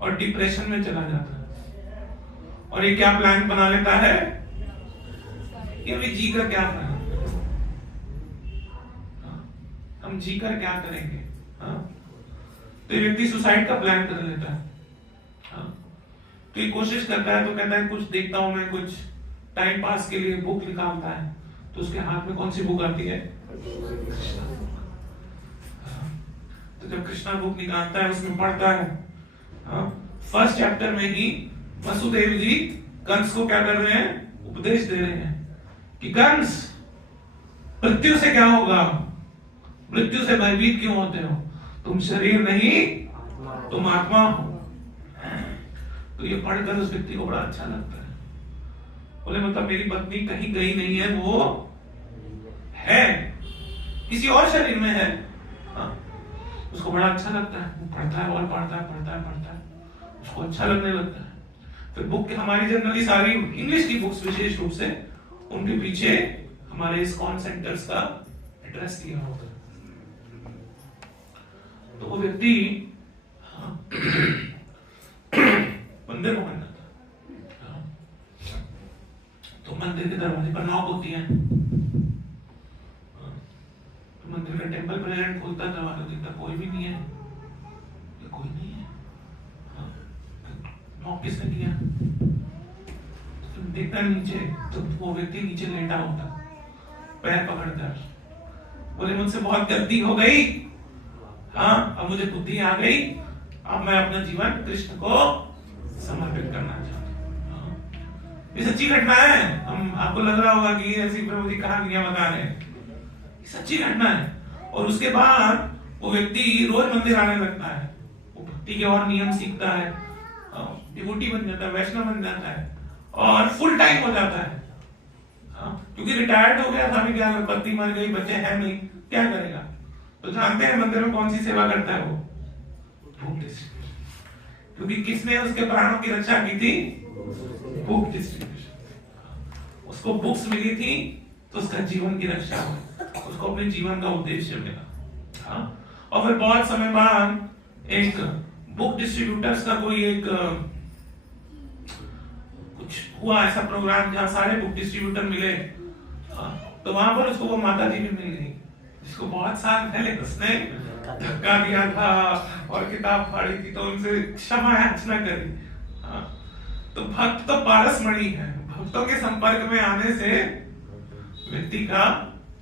और डिप्रेशन में चला जाता है। और ये क्या प्लान बना लेता है कि अभी जी कर क्या करना, हम जी कर क्या करेंगे। तो ये व्यक्ति सुसाइड का प्लान कर लेता है। तो ये कोशिश करता है, तो कहता है कुछ देखता हूं मैं, कुछ टाइम पास के लिए बुक निकालता है। तो उसके हाथ में कौन सी बुक आती है, तो जब कृष्णा बुक निकालता है उसमें पढ़ता है, फर्स्ट चैप्टर में ही वसुदेव जी कंस को क्या कर रहे हैं, उपदेश दे रहे हैं कि कंस, मृत्यु से क्या होगा, मृत्यु से भयभीत क्यों होते हो, तुम शरीर नहीं तुम आत्मा हो। तो ये पढ़कर उस व्यक्ति को बड़ा अच्छा लगता है। बोले मतलब मेरी पत्नी कहीं गई नहीं है, वो है किसी और शरीर में है। उसको बड़ा अच्छा लगता है, वो पढ़ता है और पढ़ता है, उसको अच्छा लगने लगता है। फिर बुक हमारी जनरली सारी इंग्लिश की बुक्स विशेष रूप से उनके पीछे हमारे इस्कॉन सेंटर्स का एड्रेस दिया होता है। तो वो व्यक्ति मंदिर में जाता, तो मंदिर के दरवाजे पर नॉक होती है। तो मंदिर का टेम्पल प्रेसिडेंट खोलता है दरवाजा, देखता कोई भी नहीं है, कोई नहीं है। नॉक किसने किया, तो देखता नीचे, तो वो व्यक्ति नीचे लेटा होता, पैर पकड़कर। बोले मुझसे बहुत गलती हो गई, अब मुझे बुद्धि आ गई, अब मैं अपना जीवन कृष्ण को समर्पित करना चाहता हूं। ये सच्ची घटना है। हम आपको लग रहा होगा कि ऐसी प्रभु जी कहानियां बता रहे हैं, सच्ची घटना है। और उसके बाद वो व्यक्ति रोज मंदिर आने लगता है, वो भक्ति के और नियम सीखता है, डिवोटी बन जाता है, वैष्णव बन जाता है और फुल टाइम हो जाता है। क्योंकि रिटायर्ड हो गया था, अभी क्या, पत्नी मर गई, बच्चे हैं नहीं, क्या करेगा। तो जानते हैं मंदिर में कौन सी सेवा करता है वो, बुक डिस्ट्रीब्यूशन। क्योंकि किसने उसके प्राणों की रक्षा की थी, बुक डिस्ट्रीब्यूशन। उसको बुक्स मिली थी तो उसका जीवन की रक्षा हुई, उसको अपने जीवन का उद्देश्य मिला। और फिर बहुत समय बाद एक बुक डिस्ट्रीब्यूटर्स का कोई एक कुछ हुआ ऐसा प्रोग्राम जहां सारे बुक डिस्ट्रीब्यूटर मिले। तो वहां पर उसको वो माता जी भी मिल गई, जिसको बहुत साल पहले उसने धक्का दिया था और किताब फाड़ी थी, तो उनसे क्षमा याचना करी। तो भक्त तो पारसमणि है, भक्तों के संपर्क में आने से व्यक्ति का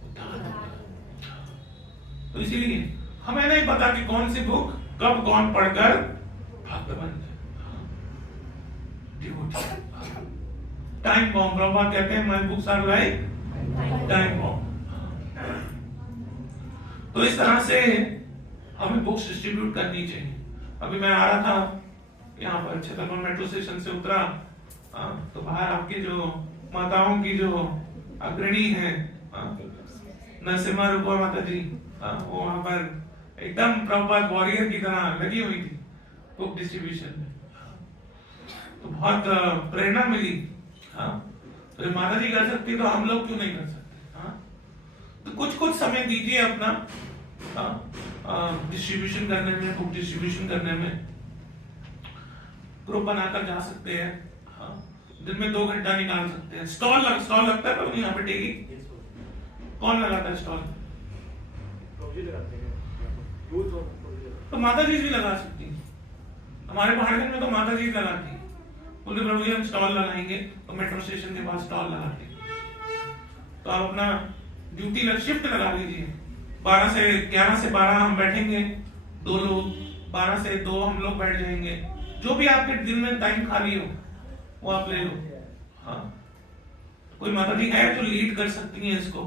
उद्धार होता है। तो इसीलिए हमें नहीं पता कि कौन सी बुक कब कौन पढ़कर भक्त बन जाए। टाइम बॉम्ब, प्रभुपाद कहते हैं my books are like time bomb. तो इस तरह से हमें बुक्स डिस्ट्रीब्यूट करनी चाहिए। अभी मैं आ रहा था यहाँ पर छतरपुर मेट्रो स्टेशन से उतरा, तो बाहर आपकी जो माताओं की जो अग्रणी है नरसिम्हा रूपा माता जी, वो वहां पर एकदम प्रभुपाद वॉरियर की तरह लगी हुई थी बुक डिस्ट्रीब्यूशन में। तो बहुत प्रेरणा मिली। तो माता जी कर सकती तो हम लोग क्यों नहीं कर सकते? तो कुछ कुछ समय दीजिए अपना डिस्ट्रीब्यूशन करने में, बुक डिस्ट्रीब्यूशन करने में। ग्रुप बनाकर जा सकते हैं, दिन में 2 घंटा निकाल सकते हैं। स्टॉल लगता है पर यहाँ पे टेगी कौन लगाता है स्टॉल? तो माता जी भी लगा सकती है। हमारे पहाड़गंज में तो माता जी लगाती है, बोले प्रभु जी हम स्टॉल लगाएंगे, तो मेट्रो स्टेशन के पास स्टॉल लगाते हैं। तो आप अपना ड्यूटी शिफ्ट लगा लीजिए, 11 से 12 हम बैठेंगे 2 लोग, 12 से 2 हम लोग बैठ जाएंगे। जो भी आपके दिन में टाइम खाली हो वो आप ले लो। कोई माता जी है जो लीड कर सकती है इसको?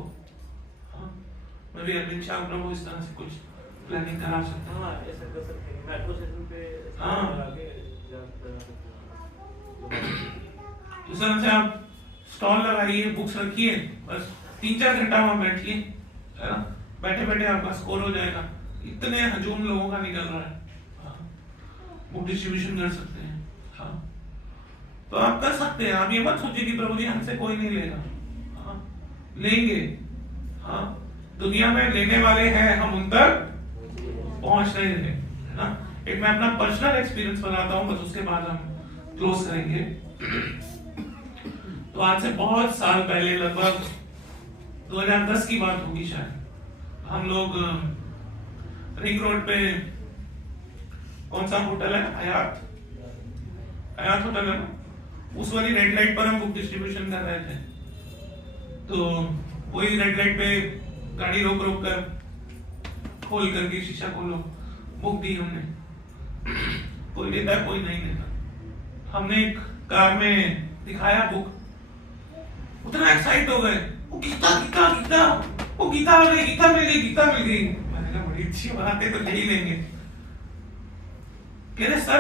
मैं भी अरविंद शाह प्रभु इस तरह से कुछ प्लानिंग करा सकता हूँ। ऐसा कर सकते हैं मेट्रो स्टेशन पे तो सर से आप स्टॉल लगाइए, बुक्स रखिए, बस 3-4 घंटा वहां बैठिए, है ना? बैठे बैठे आपका स्कोर हो जाएगा। इतने हजूम लोगों का निकल रहा है, बुक डिस्ट्रीब्यूशन कर सकते हैं। तो आप कर सकते हैं। आप ये मत सोचिए कि प्रभु जी हमसे कोई नहीं लेगा, लेंगे। दुनिया में लेने वाले हैं, हम उन तक पहुंच नहीं रहे, है ना? एक मैं अपना पर्सनल एक्सपीरियंस बताता हूं, बस उसके बाद हम क्लोज करेंगे। तो आज से बहुत साल पहले, लगभग 2010 की बात होगी शायद, हम लोग रिंग रोड पे कौन सा होटल है, हयात होटल है ना, उस वाली रेड लाइट पर हम बुक डिस्ट्रीब्यूशन कर रहे थे। तो वही रेड लाइट पे गाड़ी रोक कर खोल करके शीशा खोलो, बुक दी हमने। कोई लेता है कोई नहीं लेता। हमने एक कार में दिखाया बुक, उतना एक्साइट हो गए, वो गीता वो गीता मिल गई। मैंने कहा बड़ी अच्छी बात है, तो ले ही लेंगे। कह रहे सर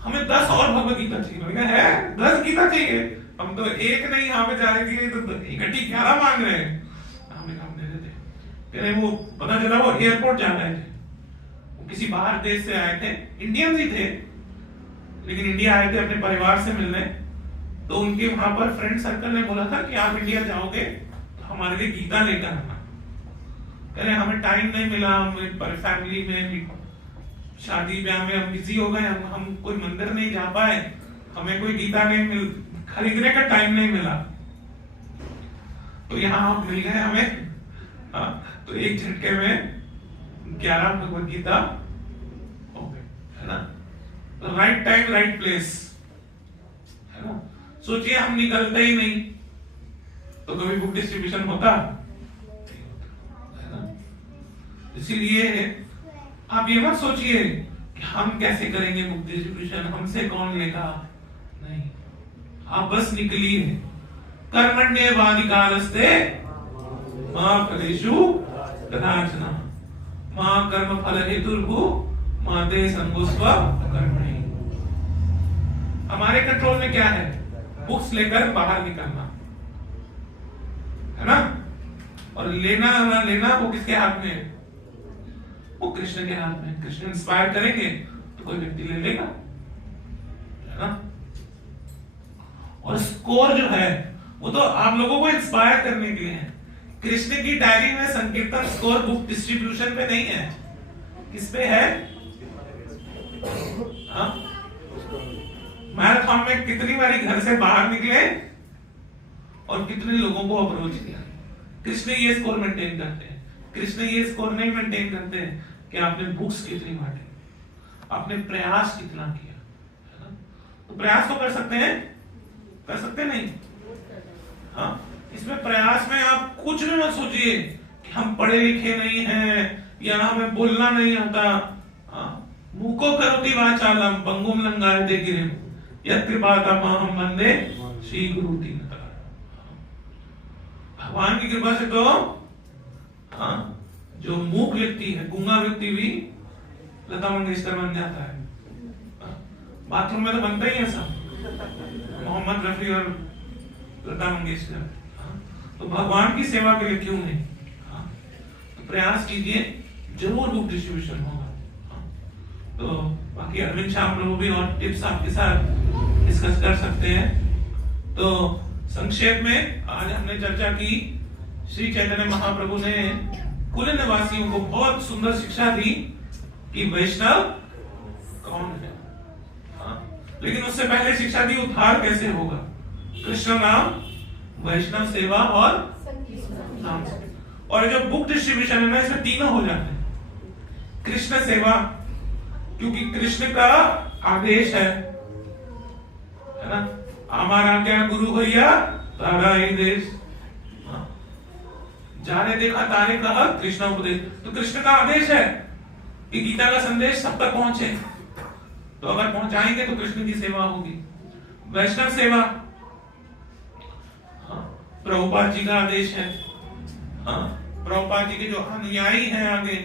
हमें 10 और भगवत गीता चाहिए। मैंने कहा है 10 गीता चाहिए? हम तो एक नहीं यहाँ पे जा रही थी, तो इकट्ठी 11 मांग रहे हैं। हमने कहा दे देते। कह रहे वो पता चला वो एयरपोर्ट जा रहे थे, वो किसी बाहर देश से आए थे, इंडियन ही थे लेकिन इंडिया आए थे अपने परिवार से मिलने। तो उनके वहां पर फ्रेंड सर्कल ने बोला था कि आप इंडिया जाओगे तो हमारे लिए गीता लेकर आना। कह रहे हमें टाइम नहीं मिला, फैमिली में शादी ब्याह में हम बिजी हो गए, हम कोई मंदिर नहीं जा पाए, हमें कोई गीता नहीं खरीदने का टाइम नहीं मिला। तो यहाँ आप मिल गए हमें। तो एक झटके में 11 भगवत गीता हो गए, है ना? राइट टाइम राइट प्लेस, है ना? सोचिए हम निकलते ही नहीं तो कभी बुक डिस्ट्रीब्यूशन होता, है ना? इसीलिए आप ये मत सोचिए कि हम कैसे करेंगे बुक डिस्ट्रीब्यूशन, हमसे कौन लेगा, नहीं। आप बस निकलिए। कर्मण्येवाधिकारस्ते मा फलेषु कदाचन मा कर्म फल हेतुर्भु मा ते संगोस्व कर्मणि। हमारे कंट्रोल में क्या है? बुक्स लेकर बाहर निकलना, है ना? और लेना ना लेना वो किसके हाथ में है? वो कृष्ण के हाथ में। कृष्ण इंस्पायर करेंगे तो कोई व्यक्ति ले लेगा, है ना? और स्कोर जो है वो तो आप लोगों को इंस्पायर करने के लिए है। कृष्ण की डायरी में संकीर्तन स्कोर बुक डिस्ट्रीब्यूशन पे नहीं है, किस पे है? मैराथन में कितनी बारी घर से बाहर निकले और कितने लोगों को अप्रोच किया। कृष्ण ये स्कोर मेंटेन करते हैं। कृष्ण ये स्कोर नहीं मेंटेन करते हैं कि आपने बुक्स कितनी बांटी, आपने प्रयास कितना किया, है ना? तो प्रयास तो कर सकते हैं, कर सकते नहीं? हाँ, इसमें प्रयास में आप कुछ भी मत सोचिए कि हम पढ़े लिखे नहीं हैं या हमें बोलना नहीं आता। मूको करोति वाचालम पंगुम लंघयते गिरिम यत्कृपातमहं वंदे श्री गुरु दीनता। भगवान की कृपा से तो जो मूक व्यक्ति है, गूंगा व्यक्ति भी लता मंगेशकर बन जाता है। बाथरूम में तो बनता ही है सब, मोहम्मद रफी और लता मंगेशकर। तो भगवान की सेवा के लिए क्यों नहीं? तो प्रयास कीजिए, जरूर बुक डिस्ट्रीब्यूशन होगा। तो बाकी अरविंद श्याम प्रभु भी और टिप्स आपके साथ डिस्कस कर सकते हैं। तो संक्षेप में आज हमने चर्चा की, श्री चैतन्य महाप्रभु ने कुल निवासियों को बहुत सुंदर शिक्षा दी कि वैष्णव कौन है। लेकिन उससे पहले शिक्षा दी उद्धार कैसे होगा, कृष्ण नाम, वैष्णव सेवा और नाम। और जो बुक डिस्ट्रीब्यूशन है ना, इसमें तीनों हो जाते हैं। कृष्ण सेवा, क्योंकि कृष्ण का आदेश है ना, हमारा क्या गुरु भैया तारा ही देश, जाने देखा तारे कहा कृष्ण उपदेश। तो कृष्ण का आदेश है कि गीता का संदेश सब तक पहुंचे, तो अगर पहुंचाएंगे तो कृष्ण की सेवा होगी। वैष्णव सेवा, प्रभुपाद जी का आदेश है। प्रभुपाद जी के जो अनुयायी हैं, आगे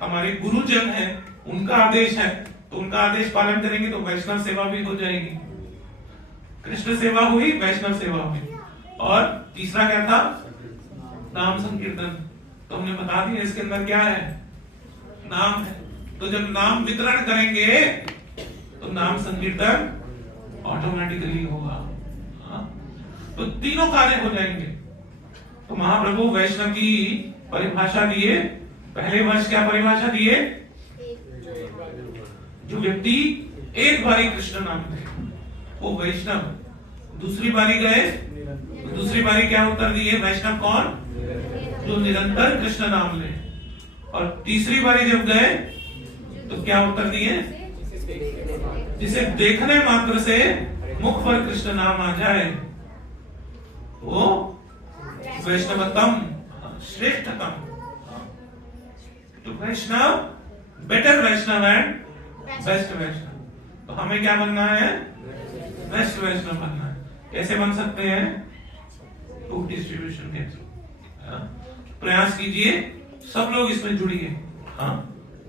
हमारे गुरुजन हैं, उनका आदेश है, तो उनका आदेश पालन करेंगे तो वैष्णव सेवा भी हो जाएगी। कृष्ण सेवा हुई, वैष्णव सेवा हुई। और तीसरा क्या था? नाम संकीर्तन। तो हमने बता दिया इसके अंदर क्या है, नाम है। तो जब नाम वितरण करेंगे तो नाम संकीर्तन ऑटोमेटिकली होगा। तो तीनों कार्य हो जाएंगे। तो महाप्रभु वैष्णव की परिभाषा दिए। पहले वर्ष क्या परिभाषा दिए? जो व्यक्ति एक बारी कृष्ण नाम ले वो वैष्णव। दूसरी बारी गए, दूसरी बारी क्या उत्तर दिए? वैष्णव कौन? जो निरंतर कृष्ण नाम ले। और तीसरी बारी जब गए तो क्या उत्तर दिए? जिसे देखने मात्र से मुख पर कृष्ण नाम आ जाए वो वैष्णवतम, श्रेष्ठतम। तो वैष्णव, बेटर वैष्णव एंड बेस्ट वैष्णव। तो हमें क्या बनना है? बेस्ट वैष्णव बनना है। कैसे बन सकते हैं? बुक डिस्ट्रीब्यूशन के थ्रू। प्रयास कीजिए, सब लोग इसमें जुड़िए।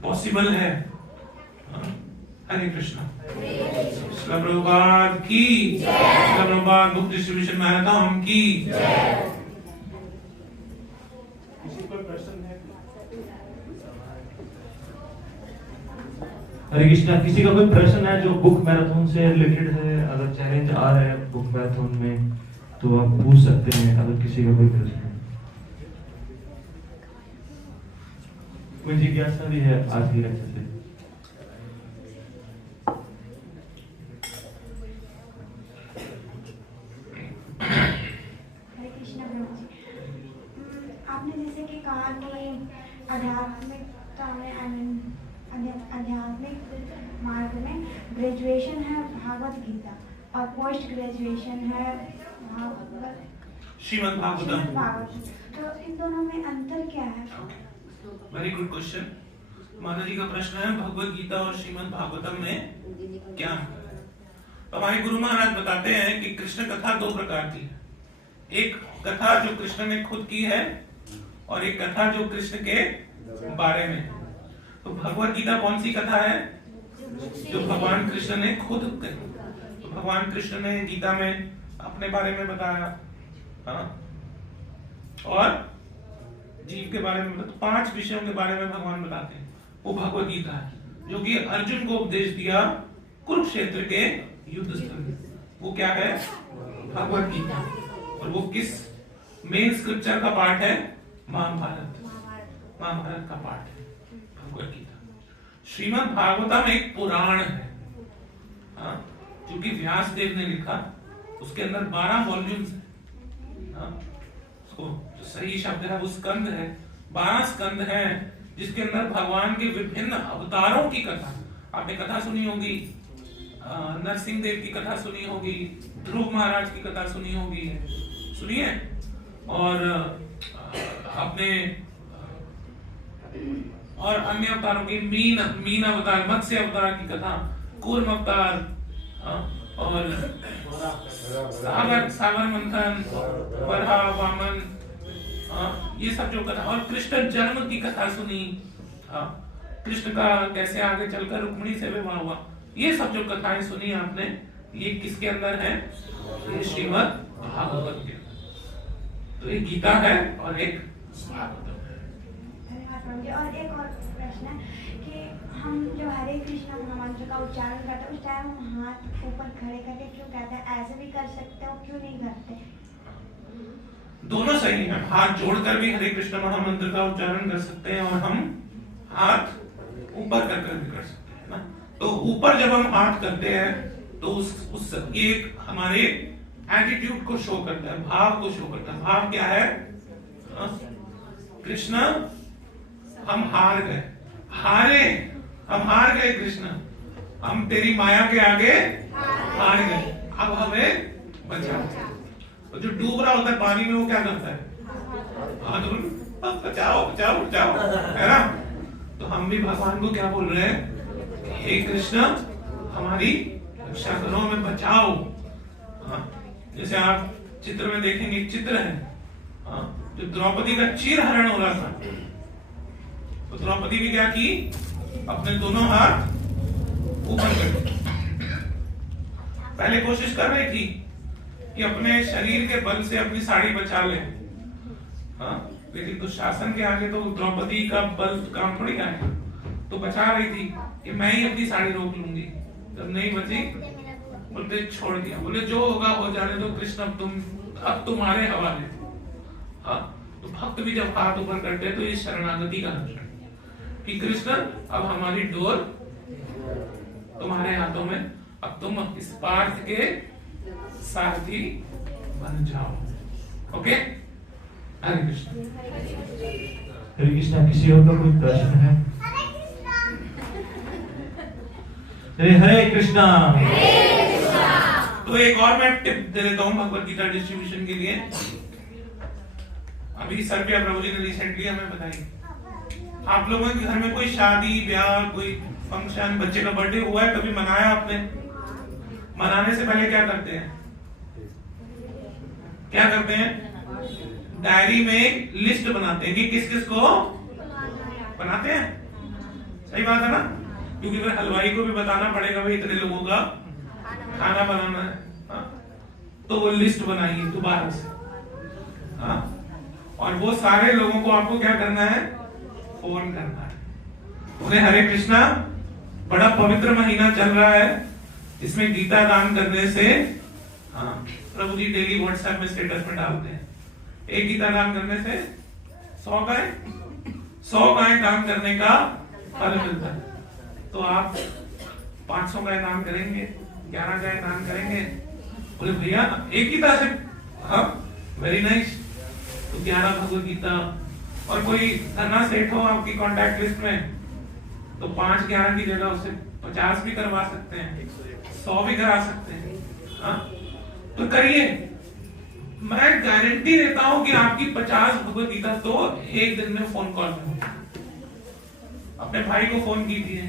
पॉसिबल है। हरे कृष्णा। श्रील प्रभुपाद की जय। Srila Prabhupada book distribution marathon की जय। किसी कोई प्रश्न है? हरे कृष्णा। किसी का कोई प्रश्न है जो बुक मैराथन से रिलेटेड है? अगर चैलेंज आ रहा है बुक मैराथन में तो आप पूछ सकते हैं, अगर किसी का कोई प्रश्न है। कोई जिज्ञासा भी है आज की लेक्चर से? हरे कृष्णा प्रभु जी, आपने जैसे कि कहा कि आध्यात्मिकता में आध्यात्मिक मार्ग में ग्रेजुएशन है भागवत गीता और पोस्ट ग्रेजुएशन है श्रीमद् भागवतम। तो इन दोनों में अंतर क्या है? Very good question. माता जी का प्रश्न है भगवत गीता और श्रीमद् भागवतम में क्या है? तो हमारे गुरु महाराज बताते हैं कि कृष्ण कथा दो प्रकार की है। एक कथा जो कृष्ण ने खुद की है और एक कथा जो कृष्ण के बारे में। तो भगवत गीता कौन सी कथा है? जो भगवान कृष्ण ने खुद कही। तो भगवान कृष्ण ने गीता में अपने बारे में बताया, और जीव के बारे में, तो 5 विषयों के बारे में भगवान बताते हैं। वो भगवत गीता है जो कि अर्जुन को उपदेश दिया कुरुक्षेत्र के युद्ध स्थल में। वो क्या है? भगवत गीता। और वो किस मेन स्क्रिप्चर का पार्ट है? महाभारत का पार्ट है भगवत गीता। श्रीमद् भागवतम एक पुराण है, क्योंकि व्यास देव ने लिखा। उसके अंदर 12 वॉल्यूम्स है। उसको जो सही शब्द है वो स्कंद है। 12 स्कंद है जिसके अंदर भगवान के विभिन्न अवतारों की कथा। आपने कथा सुनी होगी, नरसिंह देव की कथा सुनी होगी, ध्रुव महाराज की कथा सुनी होगी, सुनिए। और आपने और अन्य अवतारों की मीन अवतार, मत्स्य अवतार की कथा, कूर्म अवतार, और सागर मंथन, वराह, वामन, ये सब जो कथा, और कृष्ण जन्म की कथा सुनी। कृष्ण का कैसे आगे चलकर रुक्मिणी से विवाह हुआ, ये सब जो कथाएं सुनी आपने, ये किसके अंदर है? ये श्रीमद् भागवत के अंदर। तो एक गीता है और एक भागवत है। धन्यवाद प्रभु जी। और एक और प्रश्न है कि हम जो हरे कृष्ण महामंत्र का उच्चारण करते हैं उस टाइम हम हाथ ऊपर खड़े करके क्यों कहते हैं? ऐसे भी कर सकते हो, क्यों नहीं करते? दोनों सही है, हाथ जोड़कर भी हरे कृष्ण महामंत्र का उच्चारण कर सकते हैं और हम हाथ ऊपर कर भी कर सकते हैं ना। तो ऊपर जब हम हाथ करते हैं तो उस एक हमारे एटीट्यूड को शो करता है, भाव को शो करता है। भाव क्या है? कृष्ण हम हार गए, हम हार गए कृष्ण, हम तेरी माया के आगे हार गए, अब हमें बचाओ। तो जो डूब रहा होता है पानी में वो क्या करता है? बचाओ बचाओ बचाओ, है ना। तो हम भी भगवान को क्या बोल रहे हैं? हे कृष्ण हमारी रक्षा करो, हमें बचाओ। जैसे आप चित्र में देखेंगे, एक चित्र है जो द्रौपदी का चीरहरण हो रहा था, तो द्रौपदी भी क्या की? अपने दोनों हाथ ऊपर कर, पहले कोशिश कर रही थी कि अपने शरीर के बल से अपनी साड़ी बचा ले, लेकिन दुशासन के आगे तो द्रौपदी का बल काम थोड़ी आएगा, तो बचा रही थी कि मैं ही अपनी साड़ी रोक लूंगी। जब नहीं बची बोलते छोड़ दिया, बोले जो होगा हो जाने दो कृष्ण, अब तुम्हारे हवाले। तो भक्त भी जब हाथ ऊपर करते हैं तो ये शरणागति का लक्षण कि कृष्ण अब हमारी डोर तुम्हारे हाथों में, अब तुम इस पार्थ के सारथी बन जाओ। ओके, हरे कृष्ण। हरे कृष्णा। किसी और का कोई प्रश्न है? हरे कृष्णा। तो एक और मैं टिप दे देता हूँ भगवत गीता डिस्ट्रीब्यूशन के लिए। अभी सर्बिया प्रभु जी ने रिसेंटली हमें बताई, आप लोगों के घर में कोई शादी ब्याह, कोई फंक्शन, बच्चे का बर्थडे हुआ है, कभी मनाया आपने? मनाने से पहले क्या करते हैं? क्या करते हैं? डायरी में लिस्ट बनाते हैं कि किस किस को बनाते हैं। सही बात है ना, क्योंकि फिर हलवाई को भी बताना पड़ेगा भाई इतने लोगों का खाना बनाना है। तो वो लिस्ट बनाइए दोबारा से, और वो सारे लोगों को आपको क्या करना है? फोन करना है, उन्हें हरे कृष्णा, बड़ा पवित्र महीना चल रहा है, इसमें गीता दान करने से, प्रभु जी डेली व्हाट्सएप में स्टेटस में डालते हैं, एक गीता दान करने से 100 गाय दान करने का फल मिलता है। तो आप 500 गाय दान करेंगे, 11 गाय दान करेंगे। बोले भैया एक गीता से? हाँ, वेरी नाइस। तो 11 भगवत गीता, और कोई धना सेठ हो आपकी कांटेक्ट लिस्ट में, तो 5-11 की जगह उससे 50 भी करवा सकते हैं, 100 भी करा सकते हैं। तो करिए, मैं गारंटी देता हूं कि आपकी 50 भगवत गीता तो एक दिन में फोन कॉल में होगी। अपने भाई को फोन कीजिए,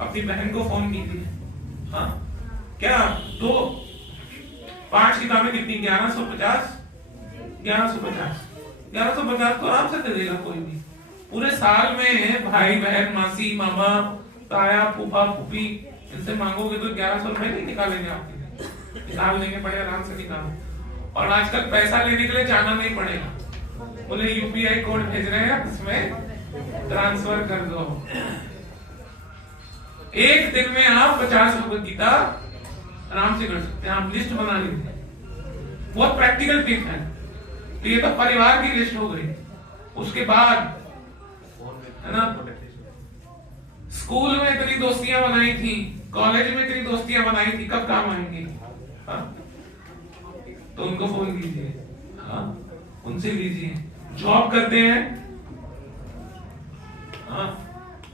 अपनी बहन को फोन कीजिए। क्या तो 5 किताबें कितनी? 1150 तो आराम से दे देगा कोई भी। पूरे साल में भाई बहन, मासी मामा, ताया फूफा फूफी, इनसे मांगोगे तो 1100 रुपए नहीं निकालेंगे आपके लिए, निकाल लेंगे, बड़े आराम से निकालो। और आजकल पैसा लेने के लिए जाना नहीं पड़ेगा, बोले यूपीआई कोड भेज रहे हैं, उसमें ट्रांसफर कर दो। एक दिन में आप 50 भगवत गीता आराम से कर सकते हैं। आप लिस्ट बना लीजिए, बहुत प्रैक्टिकल टिप है। तो ये तो परिवार की लिस्ट हो गई। उसके बाद है ना, स्कूल में इतनी दोस्तियां बनाई थी, कॉलेज में इतनी दोस्तियां बनाई थी, कब काम आएंगी? तो उनको फोन कीजिए, उनसे लीजिए। जॉब करते हैं,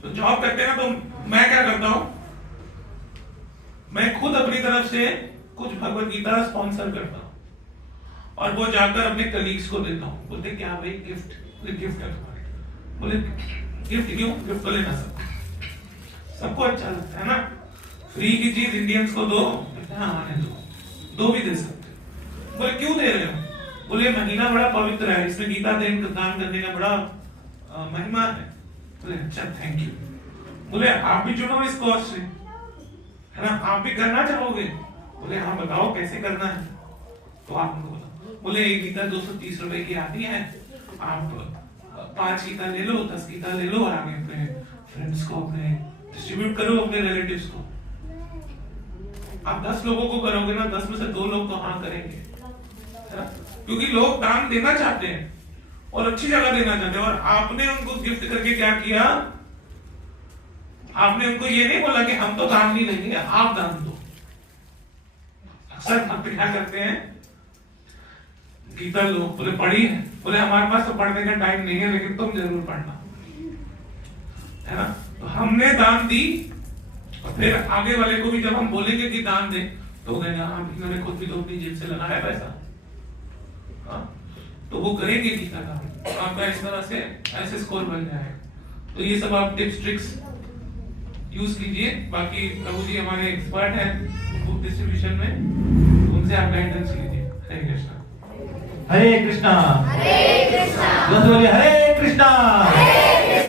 तो जॉब करते हैं ना, तो मैं क्या करता हूं, मैं खुद अपनी तरफ से कुछ भगवत गीता स्पॉन्सर करता हूं और वो जाकर अपने कलीग्स को देता हूं। बोलते क्या भाई गिफ्ट है तुम्हारे? बोले गिफ्ट क्यों? गिफ्ट तो लेना सबको अच्छा लगता है ना, फ्री की चीज इंडियंस को दो, आने दो भी दे सकते। बोले क्यों दे रहे हो? बोले महीना बड़ा पवित्र है, इसमें गीता दान करने का बड़ा महिमा है, बोले अच्छा थैंक यू। बोले आप भी जुड़ो इस कोर्स से, है ना, आप भी करना चाहोगे? बोले हाँ बताओ कैसे करना है। तो आप बोला, बोले एक गीता 230 रुपए की आती है, आप 5 गीता ले लो, 10 गीता ले लो और आगे अपने फ्रेंड्स को, अपने डिस्ट्रीब्यूट करो, अपने रिलेटिव्स को। आप 10 लोगों को करोगे ना, 10 में से 2 लोग तो हाँ करेंगे, है ना, क्योंकि लोग दान देना चाहते हैं और अच्छी जगह देना चाहते हैं। और आपने उनको गिफ्ट करके क्या किया, आपने उनको ये नहीं बोला कि हम तो दान नहीं लेंगे, आप दान दो। अक्सर हम क्या करते हैं, गीता लो, बोले पढ़ी है, बोले हमारे पास तो पढ़ने का टाइम नहीं है लेकिन तुम जरूर पढ़ना, है ना। तो हमने दान दी और फिर आगे वाले को भी जब हम बोलेंगे कि दान दे तो कहेगा हाँ इन्होंने खुद भी तो अपनी जेब से लगाया पैसा, हाँ, तो वो करेंगे गीता दान। आपका इस तरह से ऐसे स्कोर बन जाएगा। तो ये सब आप टिप्स ट्रिक्स यूज कीजिए। बाकी प्रभु जी हमारे एक्सपर्ट हैं बुक डिस्ट्रीब्यूशन में, उनसे आप गाइडेंस लीजिए। हरे कृष्णा। हरे कृष्णा। हरे कृष्णा। बोलिए हरे कृष्णा।